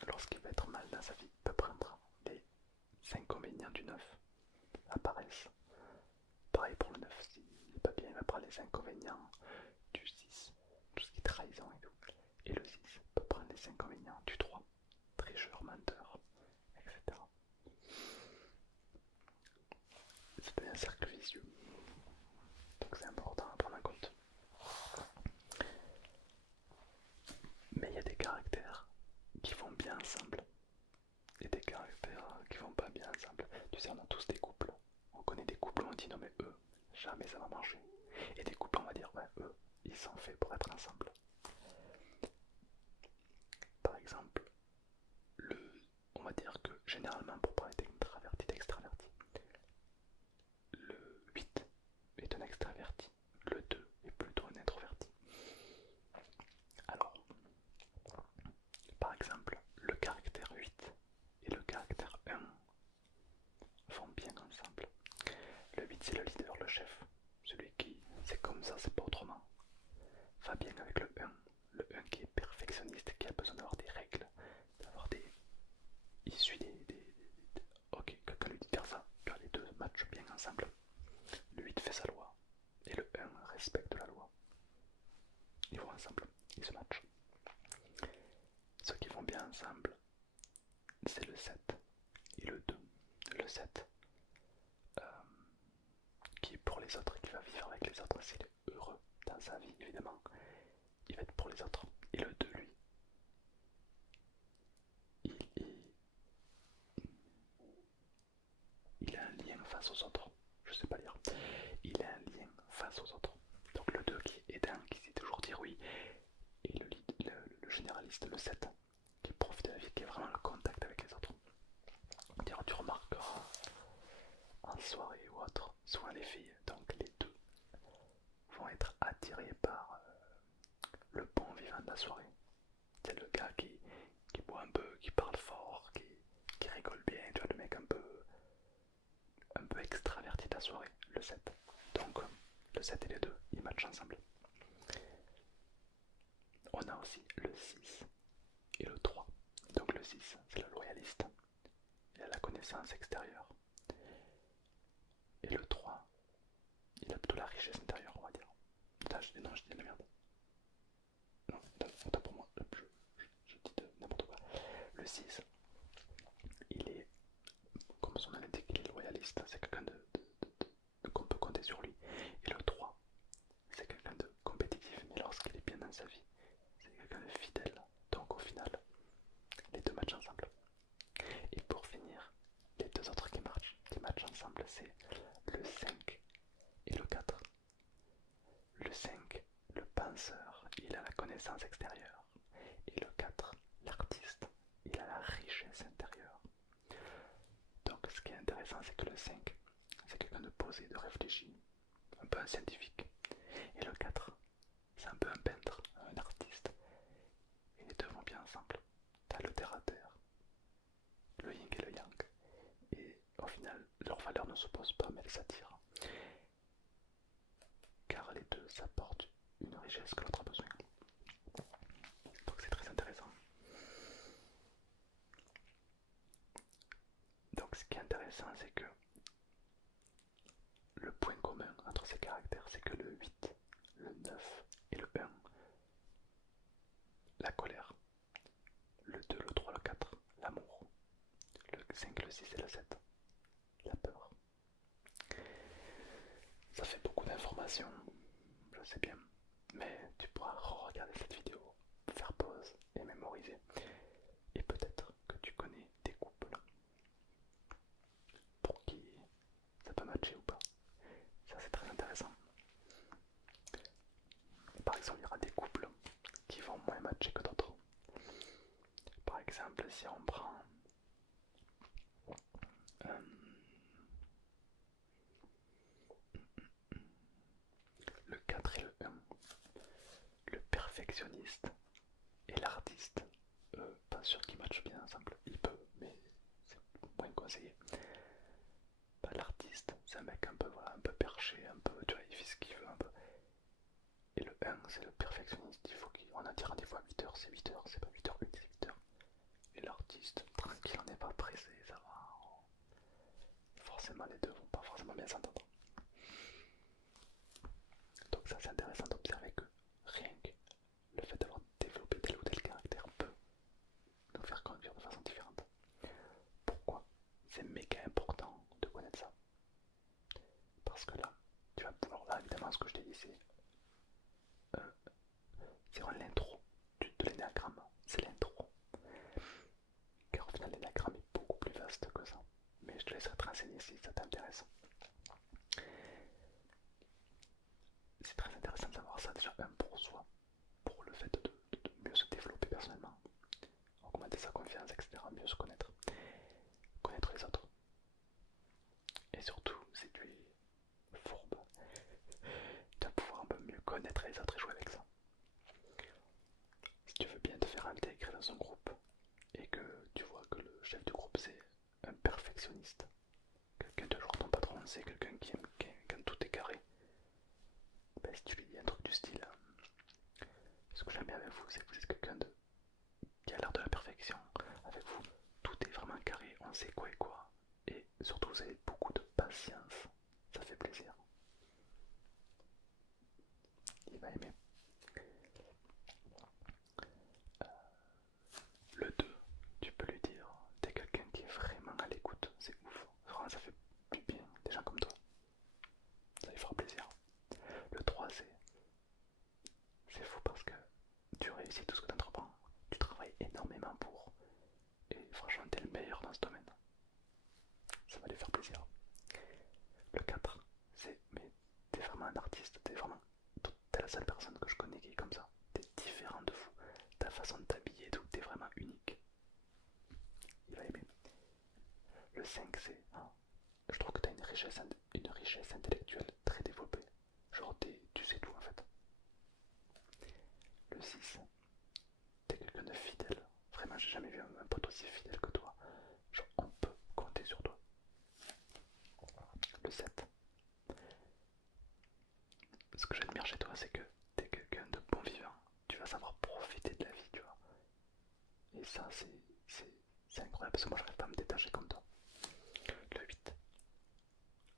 lorsqu'il va être mal dans sa vie, peut prendre les inconvénients du 9 apparaissent. Pareil pour le 9, s'il n'est pas bien, il va prendre les inconvénients du 6, tout ce qui est trahison et tout. Et le 6 peut prendre les inconvénients du 3, tricheur, menteur, etc. Ça devient un cercle vicieux. Donc c'est important à prendre en compte. Mais il y a des caractères qui vont bien ensemble et des caractères qui vont pas bien ensemble. Tu sais, on a tous des couples. On connaît des couples où on dit non mais eux, jamais ça va marcher. Et des couples on va dire ouais eux, ils sont faits pour être ensemble. Par exemple, on va dire que généralement pour parler d'intraverti d'extraverti, le 8 est un extraverti, le 2 est plutôt un introverti. Alors, par exemple, le caractère 8 et le caractère 1 vont bien ensemble. Le 8 c'est le leader, le chef, celui qui c'est comme ça, c'est pas autrement. Va bien avec le 1, le 1 qui est perfectionniste, qui a besoin d'avoir des règles, d'avoir des... Il suit Ok, quelqu'un lui dit de faire ça, car les deux matchent bien ensemble. Le 8 fait sa loi, et le 1 respecte la loi. Ils vont ensemble, ils se matchent. Ceux qui vont bien ensemble, c'est le 7 et le 2. Le 7, qui est pour les autres, qui va vivre avec les autres, s'il est heureux dans sa vie, évidemment, il va être pour les autres. Et le 2, lui, il a un lien face aux autres. Je sais pas lire. Il a un lien face aux autres. Donc le 2 qui est un, qui sait toujours dire oui. Et le généraliste, le 7, qui profite de la vie, qui est vraiment le contact avec les autres. Tu remarqueras en soirée ou autre, souvent les filles, donc les deux, vont être attirés par le bon vivant de la soirée. C'est le gars qui boit un peu, qui parle fort, qui rigole bien, tu vois, le mec un peu extraverti de la soirée, le 7. Donc le 7 et les 2, ils matchent ensemble. On a aussi le 6 et le 3. Donc le 6, c'est le loyaliste. Il a la connaissance extérieure. Et le 3, il a plutôt la richesse intérieure, on va dire. Putain, je dis de la merde. Non, attends pour moi, je dis de n'importe quoi. Le 6, il est, comme son nom l'indique, il est loyaliste. C'est quelqu'un qu'on peut compter sur lui. Et le 3, c'est quelqu'un de compétitif, mais lorsqu'il est bien dans sa vie, c'est quelqu'un de fidèle. Donc au final, les deux matchent ensemble. Et pour finir, les deux autres qui matchent ensemble, c'est le 5 et le 4. Le 5, le penseur, il a la connaissance extérieure. Et le 4, l'artiste, il a la richesse intérieure. Donc ce qui est intéressant, c'est que le 5, c'est quelqu'un de posé, de réfléchi, un peu un scientifique. Et le 4, c'est un peu un peintre, un artiste. Et les deux vont bien ensemble. T'as le terre à terre, le yin et le yang. Et au final, leurs valeurs ne s'opposent pas, mais elles s'attirent. Car les deux s'apportent une richesse que l'autre a besoin. Donc c'est très intéressant. Donc ce qui est intéressant, c'est que le point commun entre ces caractères, c'est que le 8, le 9 et le 1, la colère, le 2, le 3, le 4, l'amour, le 5, le 6 et le 7, la peur. Ça fait beaucoup d'informations, je sais bien, mais tu pourras regarder cette vidéo, faire pause et mémoriser. Et peut-être que tu connais des couples pour qui ça peut matcher ou pas. Ça c'est très intéressant. Par exemple, il y aura des couples qui vont moins matcher que d'autres. Par exemple, si on prend le 4 et le 1, le perfectionniste et l'artiste, pas sûr qu'ils matchent bien ensemble. Il peut, mais c'est moins conseillé. Bah, l'artiste, c'est un mec un peu, voilà, un peu perché, un peu, tu vois, il fait ce qu'il veut un peu. Et le 1, c'est le perfectionniste, il faut qu'on a dit rendez-vous à 8h, c'est 8h, c'est pas 8h1, c'est 8h. Et l'artiste, tranquille, on n'est pas pressé, ça va. Forcément, les deux vont pas forcément bien s'entendre. Donc ça, c'est intéressant d'observer que rien que le fait d'avoir développé tel ou tel caractère peut nous faire conduire de façon différente. Pourquoi? C'est méga important de connaître ça. Parce que là, tu vas pouvoir, là évidemment ce que je t'ai dit c'est vraiment l'intro de l'énagramme, c'est l'intro. Car au final l'énagramme est beaucoup plus vaste que ça. Mais je te laisserai te renseigner si ça t'intéresse. C'est très intéressant de savoir ça déjà, même pour soi, pour le fait de mieux se développer personnellement, augmenter sa confiance, etc., mieux se connaître, connaître les autres. Et surtout, si tu es fourbe, tu vas pouvoir un peu mieux connaître les autres et jouer avec ça. Si tu veux bien te faire intégrer dans un groupe et que tu vois que le chef du groupe c'est un perfectionniste, quelqu'un de genre ton patron, c'est quelqu'un qui aime quand tout est carré, ben, si tu lui dis un truc du style, ce que j'aime bien avec vous, c'est que vous êtes quelqu'un qui a l'air de la perfection. Avec vous, tout est vraiment carré, on sait quoi et quoi. Et surtout, vous avez beaucoup de patience. Ça fait plaisir. Il va aimer. Le 2, tu peux lui dire, t'es quelqu'un qui est vraiment à l'écoute. C'est ouf. Vraiment, ça fait du bien. Des gens comme toi. Ça lui fera plaisir. Le 3, c'est fou parce que tu réussis tout ce que tu entreprends. Tu travailles énormément pour. Et franchement, t'es le meilleur dans ce domaine. Ça va lui faire plaisir. Le 4, c'est mais t'es vraiment un artiste, t'es la seule personne que je connais qui est comme ça. T'es différent de vous. Ta façon de t'habiller, tout, t'es vraiment unique. Il va aimer. Le 5, c'est je trouve que t'as une richesse intellectuelle très développée. Genre tu sais tout en fait. Le 6, t'es quelqu'un de fidèle. Vraiment, j'ai jamais vu un pote aussi fidèle que toi. Genre, on peut compter sur toi. Le 7, ce que j'admire chez toi, c'est que t'es quelqu'un de bon vivant. Tu vas savoir profiter de la vie, tu vois. Et ça, c'est incroyable parce que moi, j'arrive pas à me détacher comme toi. Le 8,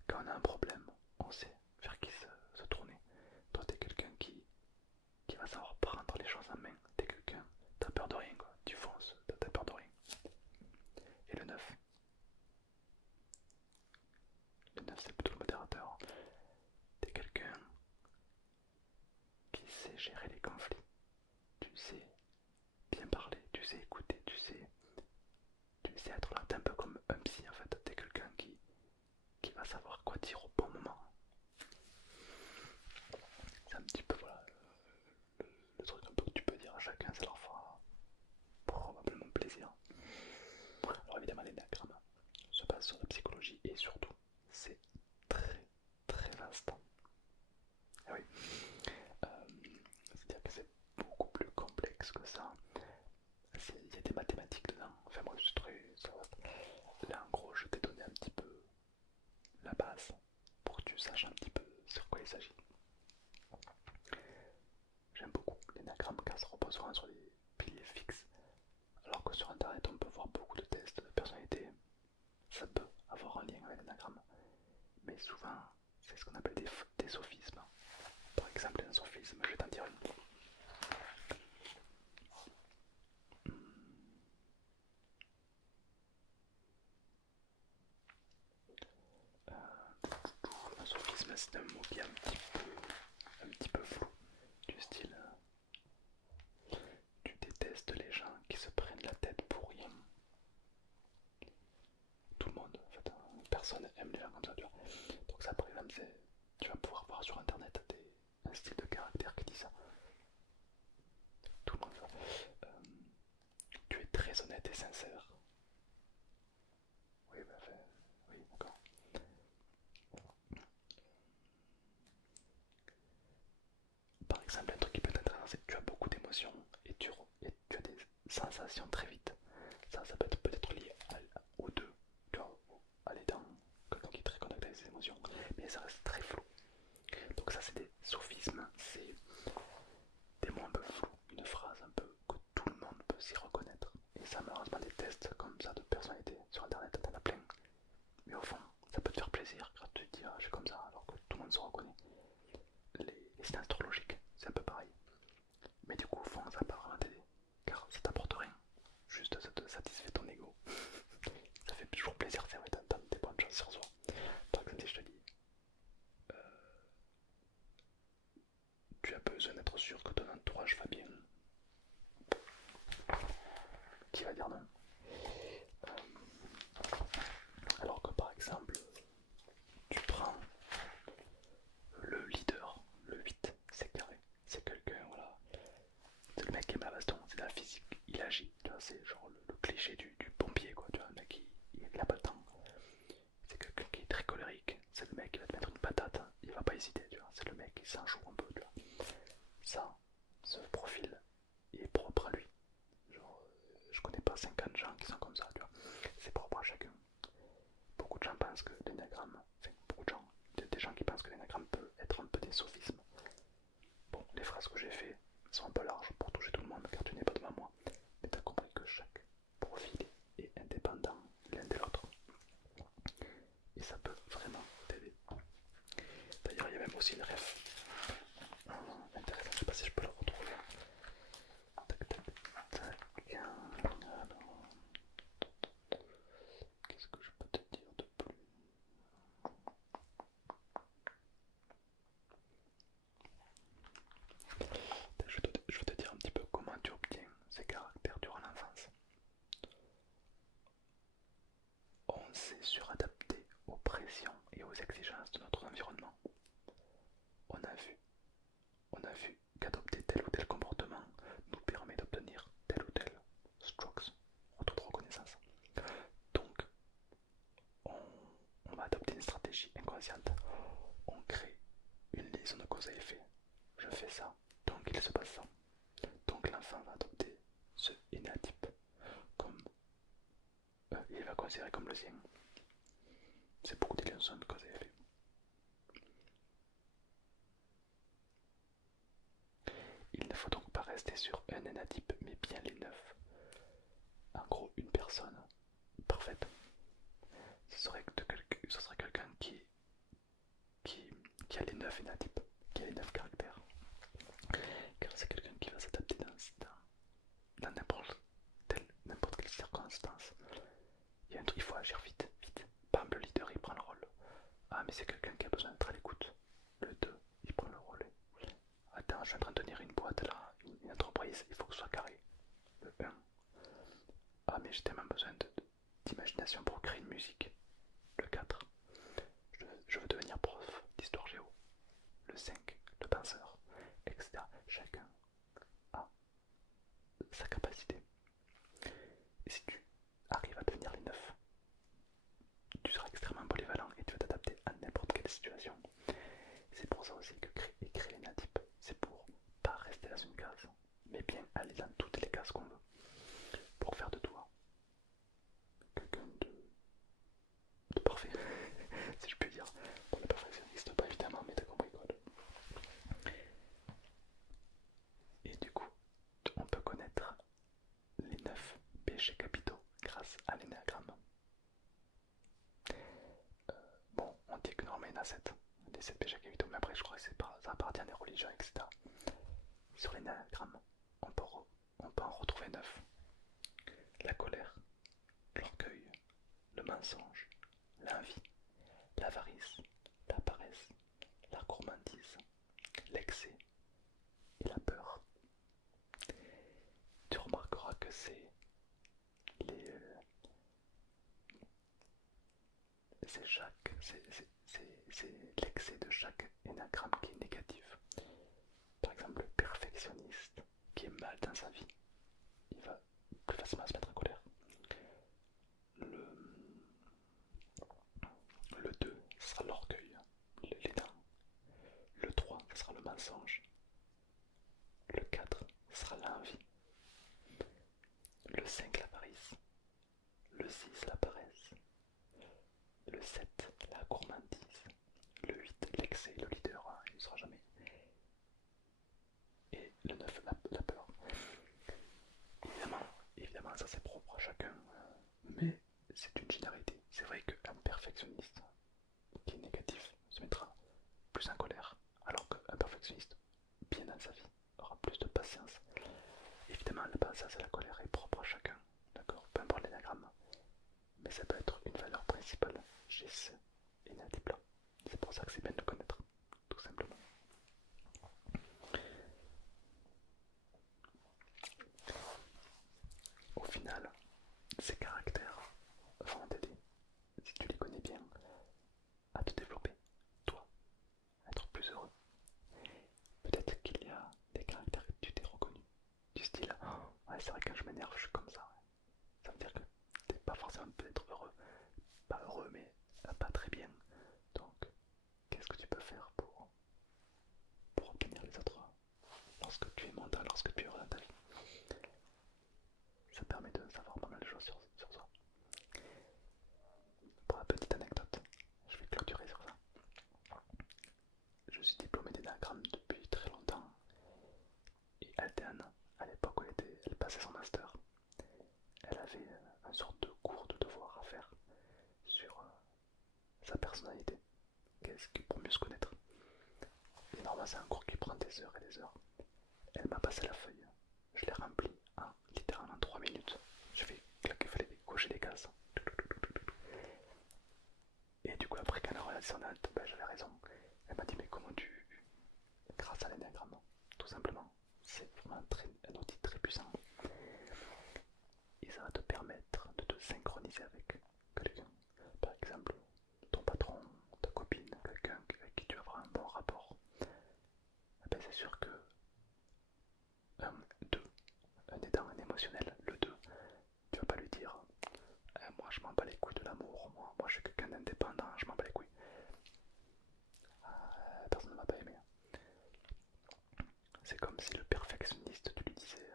quand on a un problème, on sait vers qui se tourner. Toi, t'es quelqu'un qui va savoir prendre les choses en main. T'es quelqu'un, t'as peur de rien, quoi. Tu fonces, t'as peur de rien. Et le 9, c'est plutôt le modérateur. T'es quelqu'un qui sait gérer les conflits. Tu sais bien parler, tu sais écouter, tu sais être là. T'es un peu comme un psy en fait. T'es quelqu'un qui va savoir quoi dire au bon moment. C'est un petit peu voilà, le truc un peu que tu peux dire à chacun, ça leur fera probablement plaisir. Alors évidemment l'énagramme se base sur la psychologie et surtout c'est très très vaste. Ah oui, c'est-à-dire que c'est beaucoup plus complexe que ça. Il y a des mathématiques dedans. Enfin moi c'est très ça va. Là en gros je t'ai donné un petit peu la base pour que tu saches un petit peu sur quoi il s'agit. J'aime beaucoup l'énagramme car ça repose souvent sur les piliers fixes. Alors que sur internet on peut voir beaucoup de tests de personnalité. Ça peut avoir un lien avec l'énagramme. Mais souvent c'est ce qu'on appelle des sophismes. Par exemple un sophisme, je vais t'en dire une. Un sophisme c'est un mot qui est un petit peu flou. Du style tu détestes les gens qui se prennent la tête pour rien. Tout le monde, en fait, personne aime les gens comme ça, tu vois. Donc ça par exemple c'est, tu vas pouvoir voir sur internet un style de caractère qui dit ça. Tout le monde va. Tu es très honnête et sincère. Oui, bah, oui, d'accord. Par exemple, un truc qui peut être intéressant, c'est que tu as beaucoup d'émotions et tu as des sensations très vite. Ça peut être lié aux deux, tu vois, à l'état, quelqu'un qui est très connecté avec ses émotions. mais ça reste très flou. Donc ça c'est des sophismes, c'est des mots un peu flous, une phrase un peu que tout le monde peut s'y reconnaître. Et ça malheureusement des tests comme ça de personnalité sur internet, t'en as plein. Mais au fond, ça peut te faire plaisir quand tu te dis ah, je suis comme ça alors que tout le monde se reconnaît. Les signes astrologiques, c'est un peu pareil. Mais du coup, au fond, ça va pas vraiment t'aider. Car ça t'apporte rien. Juste ça te satisfait ton ego. Ça fait toujours plaisir, c'est vrai, d'entendre des bonnes choses sur soi. Par exemple, si je te dis tu as besoin d'être sûr que ton entourage va bien, qui va dire non? Alors que par exemple, tu prends le leader, le 8, c'est carré. C'est quelqu'un, voilà. C'est le mec qui aime la baston, c'est de la physique, il agit. C'est genre le cliché du pompier, quoi. Tu vois, le mec il a pas le temps. C'est quelqu'un qui est très colérique. C'est le mec qui va te mettre une patate, il va pas hésiter, tu vois. C'est le mec qui s'en joue un peu, tu vois. Ça, ce profil est propre à lui. Genre, je connais pas 50 gens qui sont comme ça, tu vois. C'est propre à chacun. Beaucoup de gens pensent que l'énagramme, enfin beaucoup de gens, des gens qui pensent que l'énagramme peut être un peu des sophismes. Bon, les phrases que j'ai fait sont un peu larges pour toucher tout le monde car tu n'es pas devant moi. Mais tu as compris que chaque profil est indépendant l'un de l'autre. Et ça peut vraiment t'aider. D'ailleurs, il y a même aussi une ref intéressante, je sais pas si je peux la retrouver. Tac, tac, tac. Alors, qu'est-ce que je peux te dire de plus? Je vais te dire un petit peu comment tu obtiens ces caractères durant l'enfance. On s'est suradapté aux pressions et aux exigences de notre environnement. On a vu, on a vu qu'adopter tel ou tel comportement nous permet d'obtenir tel ou tel strokes, retour de reconnaissance. Donc, on va adopter une stratégie inconsciente. On crée une liaison de cause à effet. Je fais ça, donc il se passe ça. Donc l'enfant va adopter ce énéatype comme il va considérer comme le sien. C'est beaucoup de liaisons de cause à effet. Il ne faut donc pas rester sur un énéatype, mais bien les 9. En gros, une personne parfaite, ce serait quelqu'un qui a les 9 énéatypes, qui a les 9 caractères. Car c'est quelqu'un qui va s'adapter dans n'importe quelle circonstance. Il faut agir vite, vite. Bam, le leader il prend le rôle. Ah, mais c'est quelqu'un qui a besoin d'être à l'écoute. Le 2, il prend le rôle. Attends, je suis en train de tenir une boîte là, une entreprise, il faut que ce soit carré. Le 1. Ah, mais j'ai tellement besoin d'imagination pour créer une musique. Le 4. Je veux devenir prof d'histoire géo. Le 5. Le penseur, etc. Chacun a sa capacité. Et si tu arrives à devenir les 9, tu seras extrêmement polyvalent et tu vas t'adapter à n'importe quelle situation. C'est pour ça aussi que créer les natifs, c'est pour pas rester dans une case, mais bien aller dans toutes les cases qu'on veut. Pour faire de toi quelqu'un de parfait, si je peux dire. Bon, le perfection n'existe pas évidemment, mais t'as compris quoi. Et du coup, on peut connaître les 9 péchés capitaux grâce à l'énéagramme. Bon, on dit que normalement il y en a 7, des 7 péchés capitaux, mais après je crois que ça appartient à des religions, etc. Sur l'énéagramme, on peut en retrouver 9. La colère, l'orgueil, le mensonge, l'envie, l'avarice, la paresse, la gourmandise, l'excès et la peur. Tu remarqueras que c'est l'excès de chaque énagramme qui est négatif. Par exemple, le perfectionniste qui est mal dans sa vie, il va plus facilement se mettre en colère. Le 2, ce sera l'orgueil, les dents. Le 3, ce sera le mensonge. Le 4, ce sera l'envie. Le 5, l'avarice. Le 6, la paresse. Le 7, la gourmandise. Le c'est le leader, hein, il ne sera jamais. Et le 9, la peur. Évidemment, évidemment, ça c'est propre à chacun, mais c'est une généralité. C'est vrai qu'un perfectionniste qui est négatif se mettra plus en colère, alors qu'un perfectionniste bien dans sa vie aura plus de patience. Évidemment, la patience et la colère est propre à chacun, d'accord, peu importe l'énagramme, mais ça peut être une valeur principale chez ce énatype-là. C'est pour ça que c'est bien de le connaître, tout simplement. Au final, ces caractères vont t'aider, si tu les connais bien, à te développer, toi, à être plus heureux. Peut-être qu'il y a des caractères que tu t'es reconnu, du style oh, ouais, c'est vrai, quand je m'énerve, je suis comme ça. Ouais. Ça veut dire que t'es pas forcément peut-être heureux, pas heureux, mais pas très bien. Donc, qu'est-ce que tu peux faire pour obtenir les autres lorsque tu es mental, lorsque tu es heureux dans ta vie? Ça permet de savoir pas mal de choses sur soi. Pour la petite anecdote, je vais clôturer sur ça. Je suis diplômé d'énagramme depuis très longtemps. Et Altéane, à l'époque où elle passait son master, elle avait une sorte de cours de devoir à faire sur sa personnalité. Qu'est-ce que pour mieux se connaître. Et normalement, c'est un cours qui prend des heures et des heures. Elle m'a passé la feuille. Je l'ai remplie en littéralement 3 minutes. Je fais claquer, il fallait cocher des cases. Et du coup, après, quand elle a regardé son note, ben, j'avais raison. Elle m'a dit, mais comment tu. Grâce à l'énagramme, tout simplement. C'est vraiment un outil très puissant. Et ça va te permettre de te synchroniser avec quelqu'un. Par exemple, ton patron, ta copine, quelqu'un avec qui tu vas avoir un bon rapport. Eh ben, c'est sûr que deux, un aidant, un émotionnel, le 2, tu vas pas lui dire moi je m'en bats les couilles de l'amour, moi je suis quelqu'un d'indépendant, je m'en bats les couilles. Personne ne m'a pas aimé. C'est comme si le perfectionniste, tu lui disais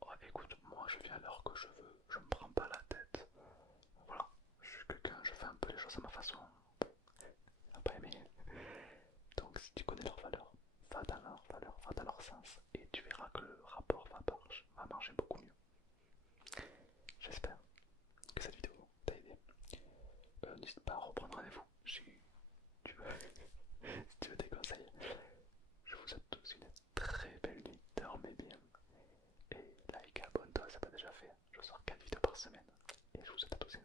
oh écoute, moi je viens à l'heure que je veux, je me prends pas la tête. Voilà, je suis quelqu'un, je fais un peu les choses à ma façon. Il m'a pas aimé. Donc si tu connais leurs valeurs, va dans leur valeur, va dans leur sens, et tu verras que le rapport va marcher beaucoup mieux. J'espère que cette vidéo t'a aidé. N'hésite pas à reprendre rendez-vous si tu veux, si tu veux des conseils. Je vous souhaite tous une très belle nuit, dormez bien. Et like, abonne-toi, ça t'a déjà fait. Je sors 4 vidéos par semaine. Et je vous souhaite à tous une